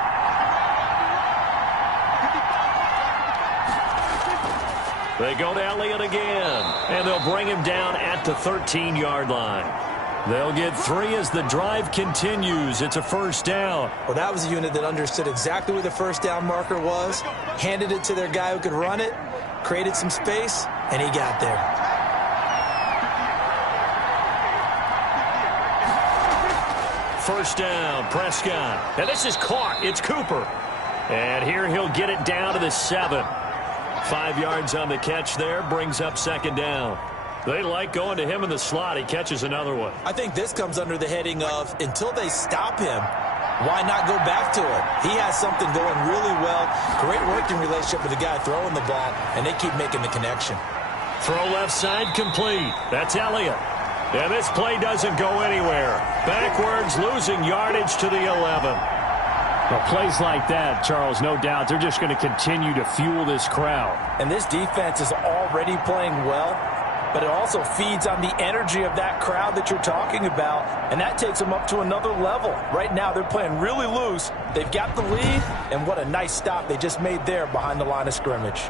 They go to Elliott again, and they'll bring him down at the 13-yard line. They'll get 3 as the drive continues. It's a 1st down. Well, that was a unit that understood exactly where the 1st down marker was, handed it to their guy who could run it, created some space, and he got there. First down, Prescott. And this is caught. It's Cooper. And here he'll get it down to the 7. 5 yards on the catch there, brings up 2nd down. They like going to him in the slot. He catches another one. I think this comes under the heading of until they stop him, why not go back to it? He has something going really well. Great working relationship with the guy throwing the ball, and they keep making the connection. Throw left side complete. That's Elliott. And this play doesn't go anywhere. Backwards, losing yardage to the 11. Well, plays like that, Charles, no doubt, they're just going to continue to fuel this crowd. And this defense is already playing well, but it also feeds on the energy of that crowd that you're talking about, and that takes them up to another level. Right now, they're playing really loose. They've got the lead, and what a nice stop they just made there behind the line of scrimmage.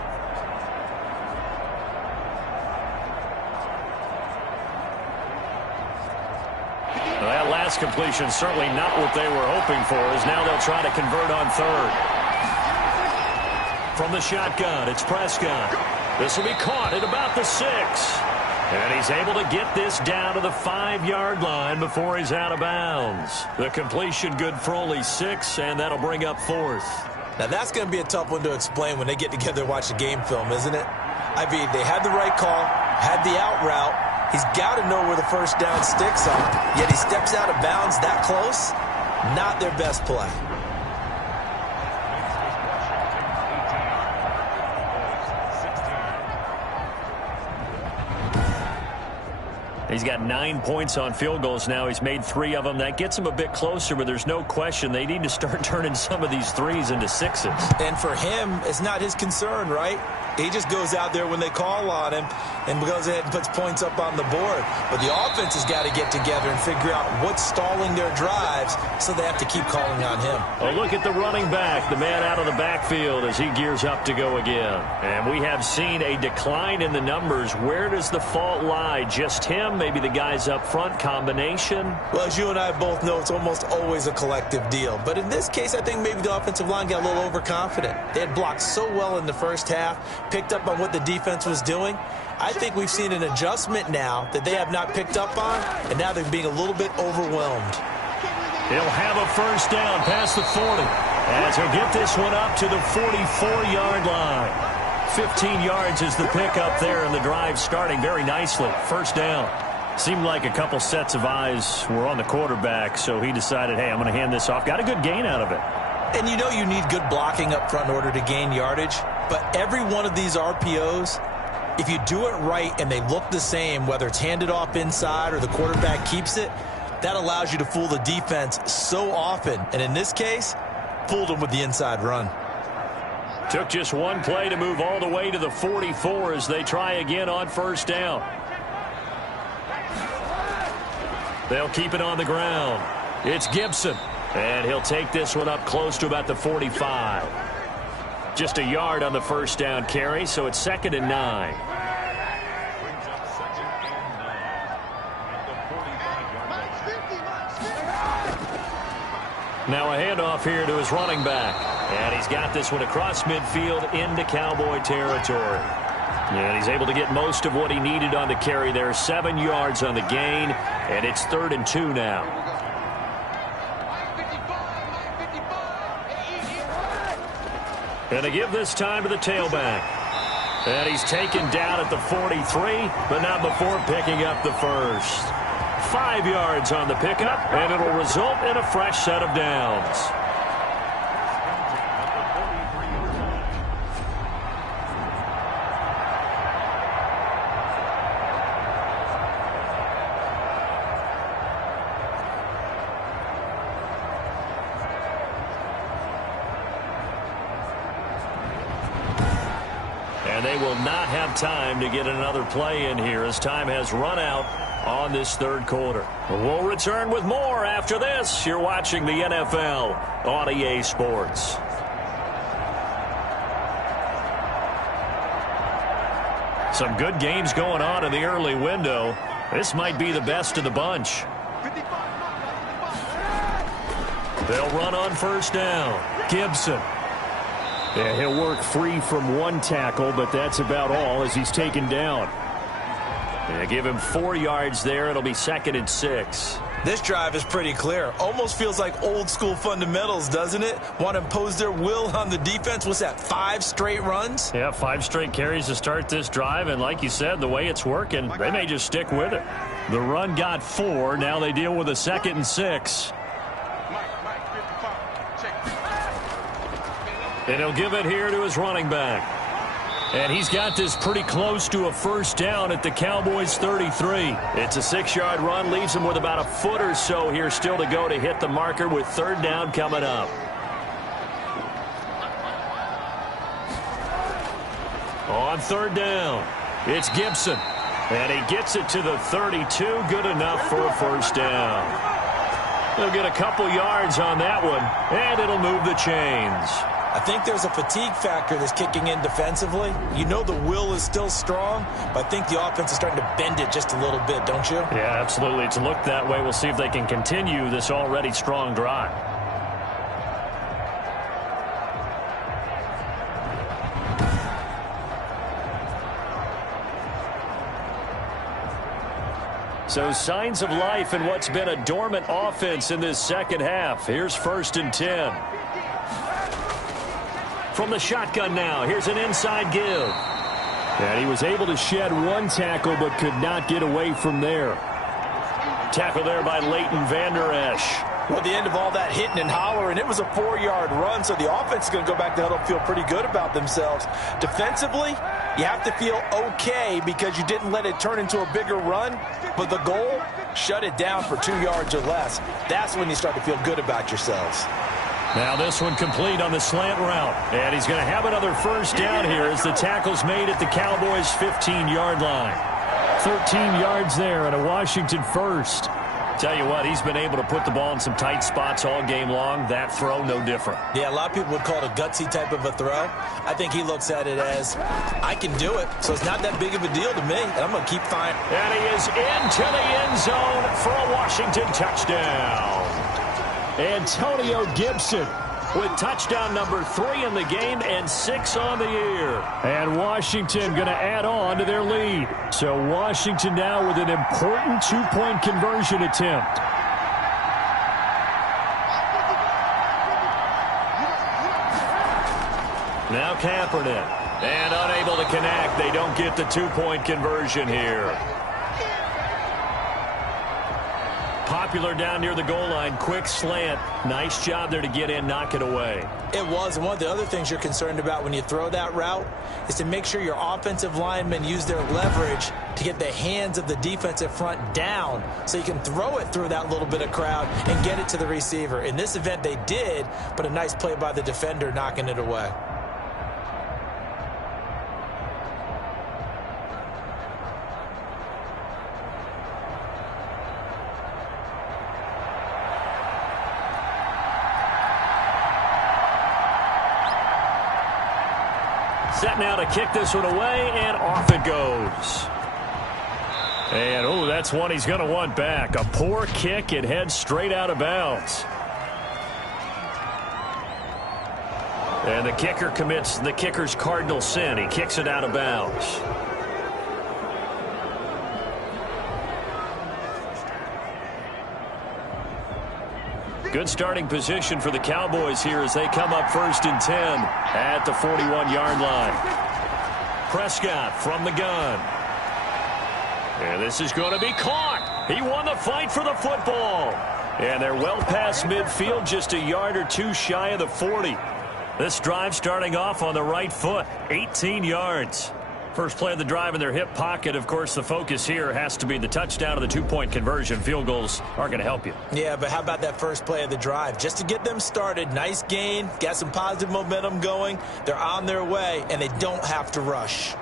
Well, that last completion certainly not what they were hoping for, as now they'll try to convert on 3rd. From the shotgun, it's Prescott. This will be caught at about the 6. And he's able to get this down to the 5-yard line before he's out of bounds. The completion good for only 6, and that'll bring up 4th. Now, that's going to be a tough one to explain when they get together and watch the game film, isn't it? I mean, they had the right call, had the out route. He's got to know where the 1st down sticks are, yet he steps out of bounds that close. Not their best play. He's got 9 points on field goals now. He's made 3 of them. That gets him a bit closer, but there's no question they need to start turning some of these threes into 6s. And for him, it's not his concern, right? He just goes out there when they call on him and goes ahead and puts points up on the board. But the offense has got to get together and figure out what's stalling their drives, so they have to keep calling on him. A look at the running back, the man out of the backfield as he gears up to go again. And we have seen a decline in the numbers. Where does the fault lie? Just him? Maybe the guys up front? Combination? Well, as you and I both know, it's almost always a collective deal. But in this case, I think maybe the offensive line got a little overconfident. They had blocked so well in the first half, picked up on what the defense was doing. I think we've seen an adjustment now that they have not picked up on, and now they're being a little bit overwhelmed. He'll have a first down past the 40, as he'll get this one up to the 44-yard line. 15 yards is the pickup there, and the drive starting very nicely. First down. Seemed like a couple sets of eyes were on the quarterback, so he decided, hey, I'm going to hand this off. Got a good gain out of it. And you know you need good blocking up front in order to gain yardage, but every one of these RPOs, if you do it right and they look the same, whether it's handed off inside or the quarterback keeps it, that allows you to fool the defense so often. And in this case, fooled them with the inside run. Took just one play to move all the way to the 44 as they try again on first down. They'll keep it on the ground. It's Gibson. And he'll take this one up close to about the 45. Just a yard on the first down carry, so it's 2nd and 9. Now a handoff here to his running back. And he's got this one across midfield into Cowboy territory. And he's able to get most of what he needed on the carry there. 7 yards on the gain, and it's 3rd and 2 now. And they give this time to the tailback. And he's taken down at the 43, but not before picking up the first. 5 yards on the pickup, and it'll result in a fresh set of downs. They will not have time to get another play in here as time has run out on this 3rd quarter. We'll return with more after this. You're watching the NFL on EA Sports. Some good games going on in the early window. This might be the best of the bunch. They'll run on first down. Gibson. Yeah, he'll work free from one tackle, but that's about all as he's taken down. Yeah, give him 4 yards there. It'll be 2nd and 6. This drive is pretty clear. Almost feels like old school fundamentals, doesn't it? Want to impose their will on the defense. What's that, 5 straight runs? Yeah, 5 straight carries to start this drive, and like you said, the way it's working, they may just stick with it. The run got 4. Now they deal with a 2nd and 6. And he'll give it here to his running back. And he's got this pretty close to a first down at the Cowboys 33. It's a 6-yard run, leaves him with about a foot or so here still to go to hit the marker with 3rd down coming up. On 3rd down, it's Gibson. And he gets it to the 32, good enough for a first down. He'll get a couple yards on that one, and it'll move the chains. I think there's a fatigue factor that's kicking in defensively. You know the will is still strong, but I think the offense is starting to bend it just a little bit, don't you? Yeah, absolutely. It's looked that way. We'll see if they can continue this already strong drive. So signs of life in what's been a dormant offense in this second half. Here's 1st and 10. From the shotgun now, here's an inside give. And he was able to shed one tackle but could not get away from there. Tackle there by Leighton Vander Esch. Well, at the end of all that hitting and hollering, it was a 4-yard run, so the offense is going to go back to huddle and feel pretty good about themselves. Defensively, you have to feel okay because you didn't let it turn into a bigger run, but the goal, shut it down for 2 yards or less. That's when you start to feel good about yourselves. Now this one complete on the slant route. And he's going to have another first down here as the tackle's made at the Cowboys' 15-yard line. 13 yards there and a Washington first. Tell you what, he's been able to put the ball in some tight spots all game long. That throw, no different. Yeah, a lot of people would call it a gutsy type of a throw. I think he looks at it as, I can do it, so it's not that big of a deal to me, and I'm going to keep firing. And he is into the end zone for a Washington touchdown. Antonio Gibson with touchdown number 3 in the game and 6 on the year. And Washington going to add on to their lead. So Washington now with an important 2-point conversion attempt. Now Kaepernick. And unable to connect. They don't get the 2-point conversion here. Popular down near the goal line. Quick slant. Nice job there to get in, knock it away. It was. And one of the other things you're concerned about when you throw that route is to make sure your offensive linemen use their leverage to get the hands of the defensive front down so you can throw it through that little bit of crowd and get it to the receiver. In this event, they did, but a nice play by the defender knocking it away. Set now to kick this one away, and off it goes. And, oh, that's one he's going to want back. A poor kick. It heads straight out of bounds. And the kicker commits the kicker's cardinal sin. He kicks it out of bounds. Good starting position for the Cowboys here as they come up 1st and 10 at the 41-yard line. Prescott from the gun. And this is going to be caught. He won the fight for the football. And they're well past midfield, just a yard or 2 shy of the 40. This drive starting off on the right foot, 18 yards. First play of the drive in their hip pocket. Of course, the focus here has to be the touchdown of the 2-point conversion. Field goals aren't going to help you. Yeah, but how about that first play of the drive? Just to get them started, nice gain, got some positive momentum going. They're on their way, and they don't have to rush.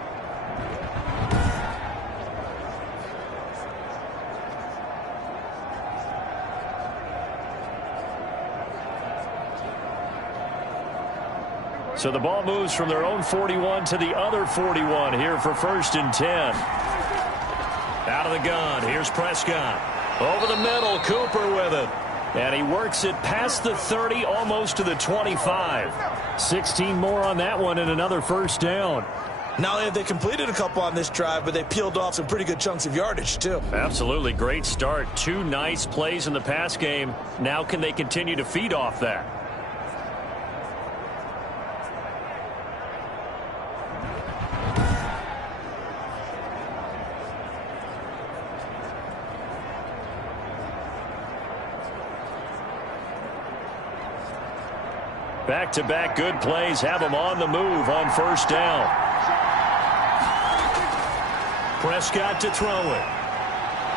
So the ball moves from their own 41 to the other 41 here for 1st and 10. Out of the gun. Here's Prescott. Over the middle. Cooper with it. And he works it past the 30, almost to the 25. 16 more on that one and another first down. Not only have they completed a couple on this drive, but they peeled off some pretty good chunks of yardage, too. Absolutely. Great start. 2 nice plays in the pass game. Now can they continue to feed off that? Back-to-back good plays have them on the move on first down. Prescott to throw it.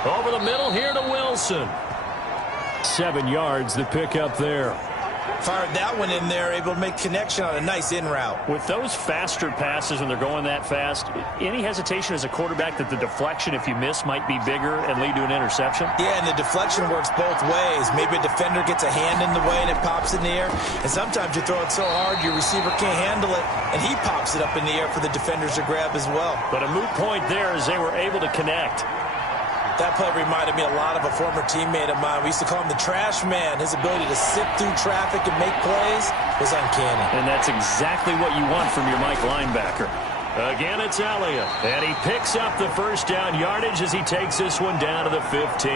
Over the middle here to Wilson. 7 yards the pickup there. Fired that one in there, able to make connection on a nice in route. With those faster passes when they're going that fast, any hesitation as a quarterback that the deflection, if you miss, might be bigger and lead to an interception? Yeah, and the deflection works both ways. Maybe a defender gets a hand in the way and it pops in the air. And sometimes you throw it so hard your receiver can't handle it, and he pops it up in the air for the defenders to grab as well. But a moot point there as they were able to connect. That play reminded me a lot of a former teammate of mine. We used to call him the trash man. His ability to sift through traffic and make plays was uncanny. And that's exactly what you want from your Mike linebacker. Again, it's Elliott. And he picks up the first down yardage as he takes this one down to the 15.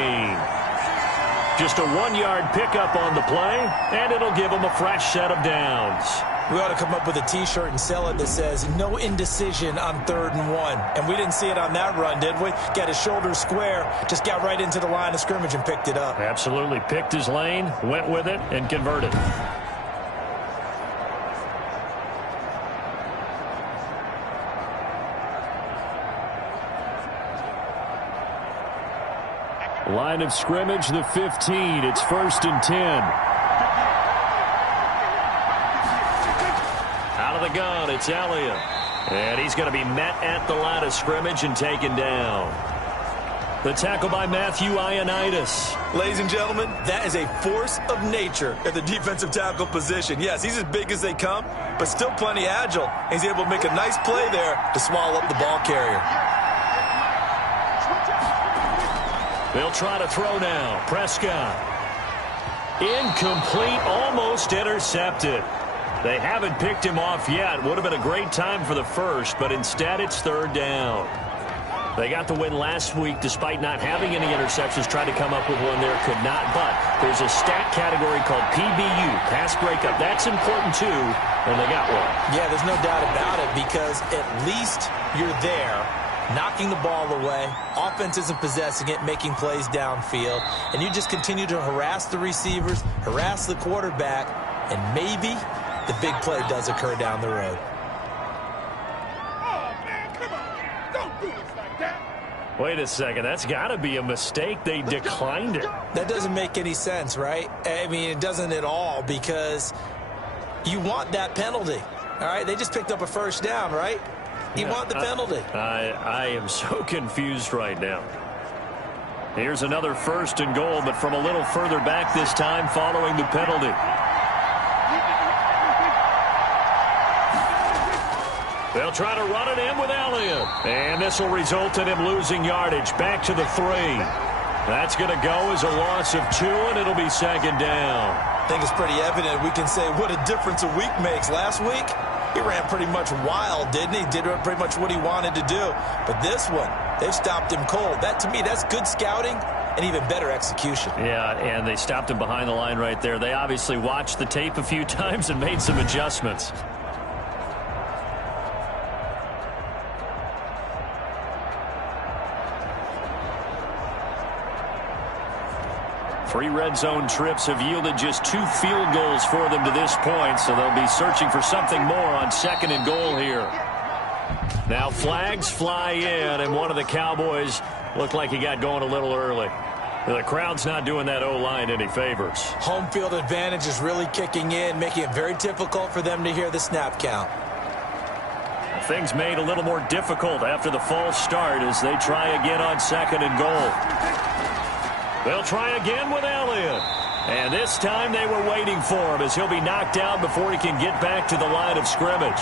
Just a 1-yard pickup on the play, and it'll give him a fresh set of downs. We ought to come up with a T-shirt and sell it that says, no indecision on 3rd and 1. And we didn't see it on that run, did we? Got his shoulders square, just got right into the line of scrimmage and picked it up. Absolutely. Picked his lane, went with it, and converted. Line of scrimmage, the 15. It's 1st and 10. Out of the gun, it's Elliott. And he's going to be met at the line of scrimmage and taken down. The tackle by Matthew Ioannidis. Ladies and gentlemen, that is a force of nature at the defensive tackle position. Yes, he's as big as they come, but still plenty agile. He's able to make a nice play there to swallow up the ball carrier. They'll try to throw now. Prescott. Incomplete, almost intercepted. They haven't picked him off yet. Would have been a great time for the first, but instead it's 3rd down. They got the win last week despite not having any interceptions. Tried to come up with one there, could not. But there's a stat category called PBU, pass breakup. That's important too, and they got one. Yeah, there's no doubt about it because at least you're there, knocking the ball away, offense isn't possessing it, making plays downfield, and you just continue to harass the receivers, harass the quarterback, and maybe the big play does occur down the road. Oh, man, come on. Don't do this like that. Wait a second. That's got to be a mistake. They declined it. That doesn't make any sense, right? I mean, it doesn't at all because you want that penalty. All right, they just picked up a 1st down, right? You want the penalty. I am so confused right now. Here's another 1st and goal, but from a little further back this time following the penalty. They'll try to run it in with Elliott. And this will result in him losing yardage. Back to the 3. That's going to go as a loss of 2, and it'll be 2nd down. I think it's pretty evident. We can say what a difference a week makes. Last week, he ran pretty much wild, didn't he? Did pretty much what he wanted to do. But this one, they've stopped him cold. That, to me, that's good scouting and even better execution. Yeah, and they stopped him behind the line right there. They obviously watched the tape a few times and made some adjustments. Three red zone trips have yielded just 2 field goals for them to this point, so they'll be searching for something more on 2nd and goal here. Now flags fly in, and one of the Cowboys looked like he got going a little early. The crowd's not doing that O-line any favors. Home field advantage is really kicking in, making it very difficult for them to hear the snap count. Things made a little more difficult after the false start as they try again on 2nd and goal. They'll try again with Elliott. And this time they were waiting for him as he'll be knocked down before he can get back to the line of scrimmage.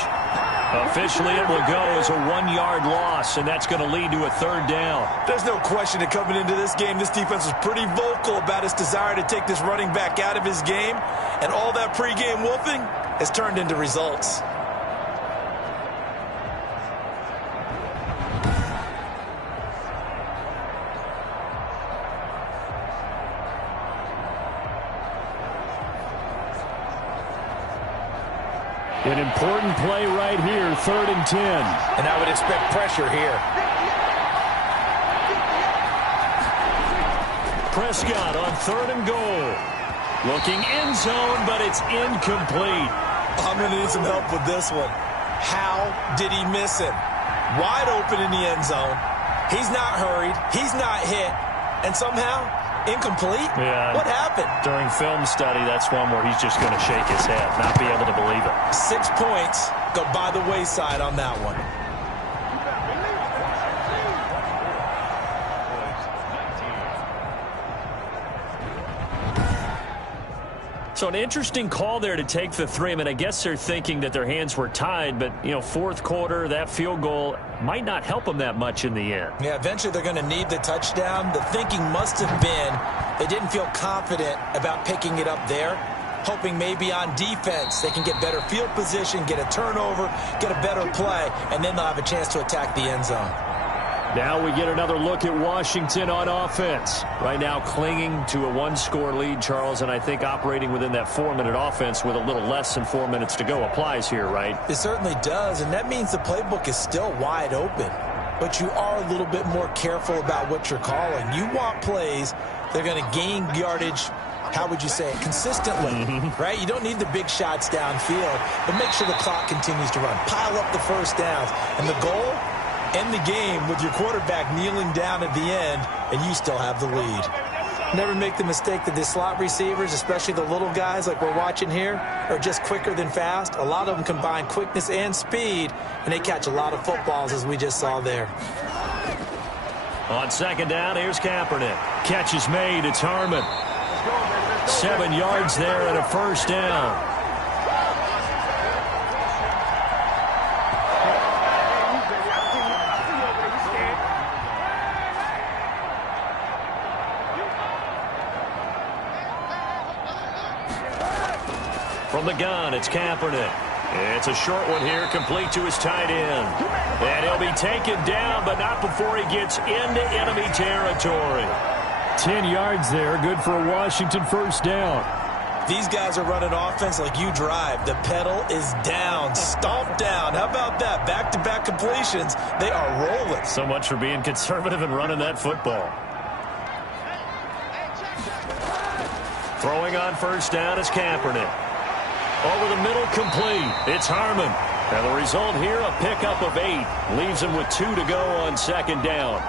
Officially, it will go as a 1-yard loss, and that's going to lead to a 3rd down. There's no question that coming into this game, this defense was pretty vocal about its desire to take this running back out of his game, and all that pregame wolfing has turned into results. An important play right here, 3rd and 10. And I would expect pressure here. Prescott on 3rd and goal. Looking end zone, but it's incomplete. I'm going to need some help with this one. How did he miss it? Wide open in the end zone. He's not hurried. He's not hit. And somehow, incomplete? Yeah. What happened? During film study, that's one where he's just going to shake his head, not be able to believe it. 6 points go by the wayside on that one. So an interesting call there to take the 3. I mean, I guess they're thinking that their hands were tied, but, you know, 4th quarter, that field goal might not help them that much in the end. Yeah, eventually they're going to need the touchdown. The thinking must have been they didn't feel confident about picking it up there, hoping maybe on defense they can get better field position, get a turnover, get a better play, and then they'll have a chance to attack the end zone. Now we get another look at Washington on offense. Right now clinging to a one-score lead, Charles, and I think operating within that 4-minute offense with a little less than 4 minutes to go applies here, right? It certainly does, and that means the playbook is still wide open. But you are a little bit more careful about what you're calling. You want plays that are going to gain yardage, how would you say it, consistently, right? You don't need the big shots downfield, but make sure the clock continues to run. Pile up the first downs. And the goal, end the game with your quarterback kneeling down at the end, and you still have the lead. Never make the mistake that the slot receivers, especially the little guys like we're watching here, are just quicker than fast. A lot of them combine quickness and speed, and they catch a lot of footballs, as we just saw there. On second down, here's Kaepernick. Catch is made. It's Harmon. 7 yards there and a first down. From the gun, it's Kaepernick. It's a short one here, complete to his tight end. And he'll be taken down, but not before he gets into enemy territory. 10 yards there, good for a Washington first down. These guys are running offense like you drive. The pedal is down, stomped down. How about that? Back-to-back completions. They are rolling. So much for being conservative and running that football. Throwing on first down is Kaepernick. Over the middle, complete. It's Harmon. And the result here, a pickup of 8. Leaves him with 2 to go on second down.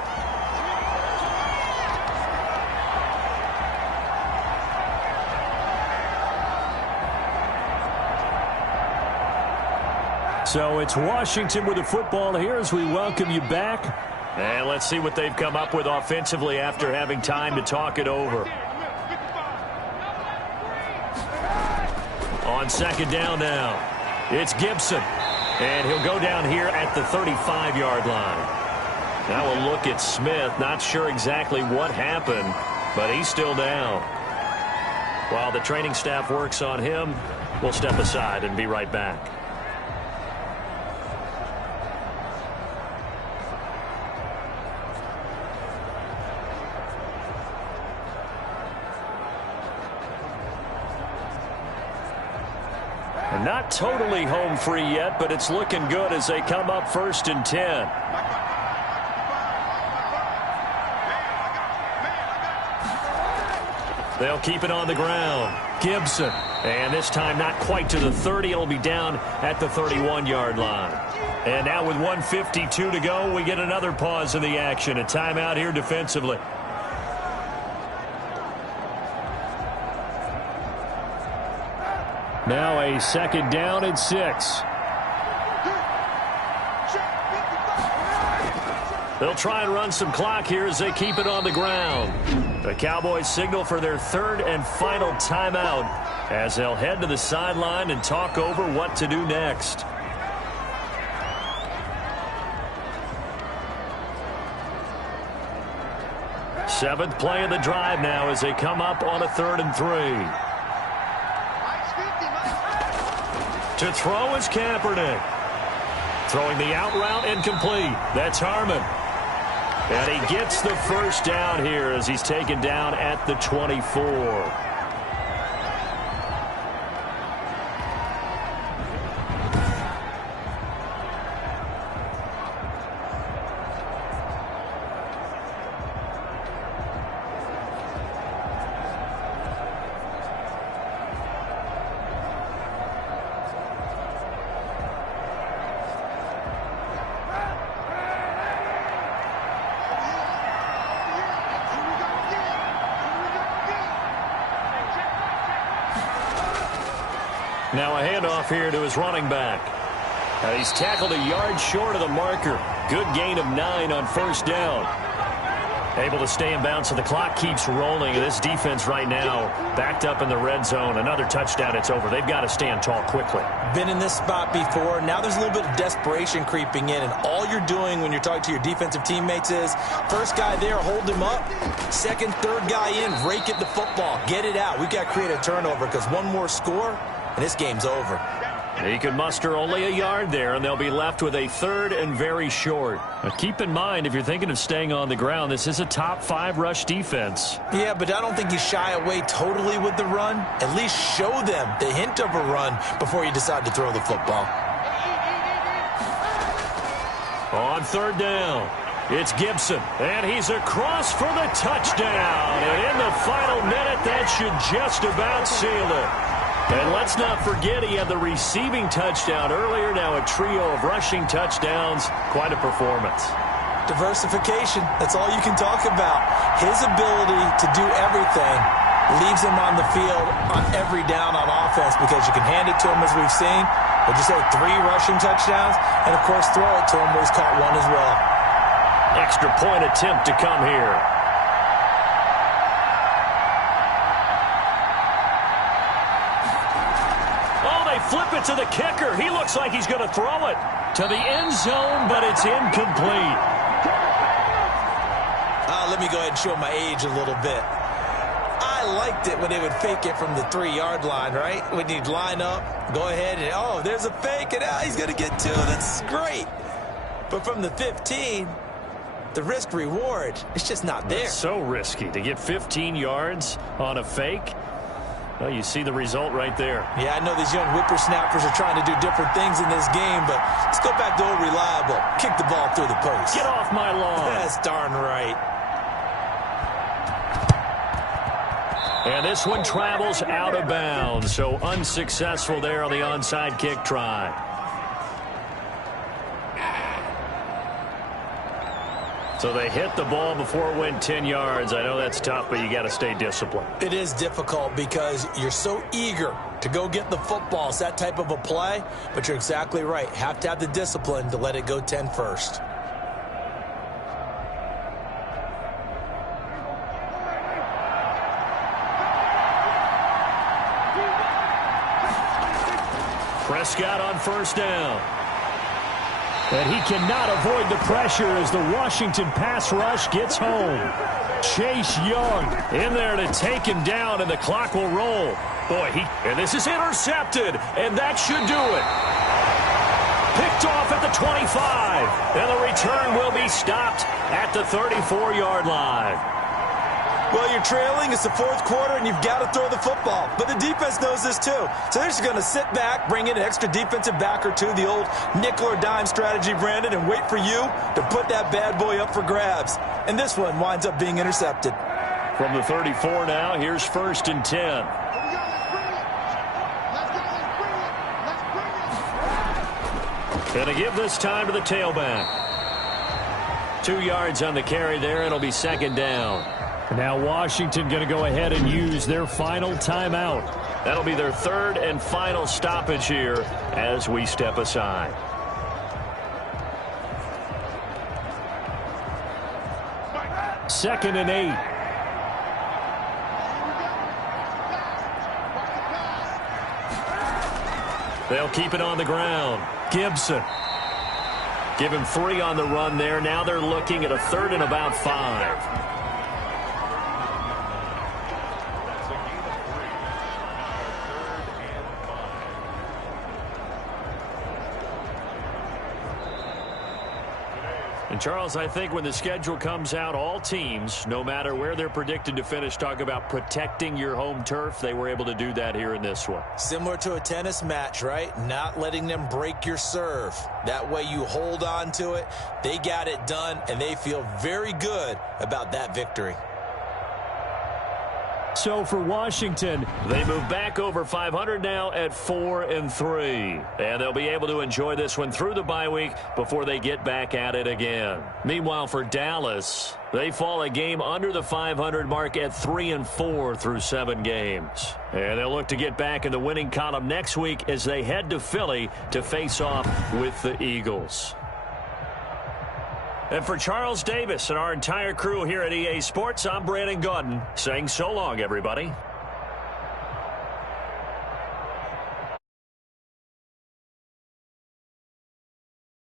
So it's Washington with the football here as we welcome you back. And let's see what they've come up with offensively after having time to talk it over. On second down now, it's Gibson. And he'll go down here at the 35-yard line. Now a look at Smith. Not sure exactly what happened, but he's still down. While the training staff works on him, we'll step aside and be right back. Not totally home free yet, but it's looking good as they come up 1st and 10. They'll keep it on the ground. Gibson. And this time not quite to the 30. It'll be down at the 31-yard line. And now with 1:52 to go, we get another pause in the action. A timeout here defensively. Now a second down and 6. They'll try and run some clock here as they keep it on the ground. The Cowboys signal for their 3rd and final timeout as they'll head to the sideline and talk over what to do next. Seventh play of the drive now as they come up on a 3rd and 3. To throw is Kaepernick. Throwing the out route incomplete. That's Harmon. And he gets the first down here as he's taken down at the 24. Now a handoff here to his running back. He's tackled a yard short of the marker. Good gain of 9 on first down. Able to stay in bounds, so the clock keeps rolling. And this defense right now backed up in the red zone. Another touchdown, it's over. They've got to stand tall quickly. Been in this spot before. Now there's a little bit of desperation creeping in. And all you're doing when you're talking to your defensive teammates is, first guy there, hold him up. Second, third guy in, rake at the football. Get it out. We've got to create a turnover because one more score, and this game's over. He could muster only a yard there, and they'll be left with a third and very short. Now, keep in mind, if you're thinking of staying on the ground, this is a top 5 rush defense. Yeah, but I don't think you shy away totally with the run. At least show them the hint of a run before you decide to throw the football. On third down, it's Gibson, and he's across for the touchdown. And in the final minute, that should just about seal it. And let's not forget he had the receiving touchdown earlier. Now a trio of rushing touchdowns. Quite a performance. Diversification, that's all you can talk about. His ability to do everything leaves him on the field on every down on offense because you can hand it to him as we've seen. But you say 3 rushing touchdowns, and of course throw it to him where he's caught 1 as well. Extra point attempt to come here. Flip it to the kicker. He looks like he's going to throw it to the end zone, but it's incomplete. Let me go ahead and show my age a little bit. I liked it when they would fake it from the 3-yard line, right? When you'd line up, go ahead and, oh, there's a fake, and he's going to get 2. That's great. But from the 15, the risk-reward, it's just not there. It's so risky to get 15 yards on a fake. Well, you see the result right there. Yeah, I know these young whippersnappers are trying to do different things in this game, but let's go back to old reliable. Kick the ball through the post. Get off my lawn. That's darn right. And this one travels out of bounds, so unsuccessful there on the onside kick try. So they hit the ball before it went 10 yards. I know that's tough, but you got to stay disciplined. It is difficult because you're so eager to go get the football. It's that type of a play, but you're exactly right. Have to have the discipline to let it go 10 first. Prescott on first down. And he cannot avoid the pressure as the Washington pass rush gets home. Chase Young in there to take him down, and the clock will roll. Boy, and this is intercepted, and that should do it. Picked off at the 25, and the return will be stopped at the 34-yard line. Well, you're trailing. It's the 4th quarter, and you've got to throw the football. But the defense knows this, too. So they're just going to sit back, bring in an extra defensive back or 2, the old nickel or dime strategy, Brandon, and wait for you to put that bad boy up for grabs. And this one winds up being intercepted. From the 34 now, here's 1st and 10. Going to give this time to the tailback. 2 yards on the carry there. It'll be 2nd down. Now Washington going to go ahead and use their final timeout. That'll be their 3rd and final stoppage here as we step aside. Second and 8. They'll keep it on the ground. Gibson. Give him 3 on the run there. Now they're looking at a 3rd and about 5. And Charles, I think when the schedule comes out, all teams, no matter where they're predicted to finish, talk about protecting your home turf. They were able to do that here in this one. Similar to a tennis match, right? Not letting them break your serve. That way you hold on to it. They got it done, and they feel very good about that victory. So for Washington, they move back over 500 now at 4-3. And they'll be able to enjoy this one through the bye week before they get back at it again. Meanwhile, for Dallas, they fall a game under the 500 mark at 3-4 through 7 games. And they'll look to get back in the winning column next week as they head to Philly to face off with the Eagles. And for Charles Davis and our entire crew here at EA Sports, I'm Brandon Gaudin saying so long, everybody.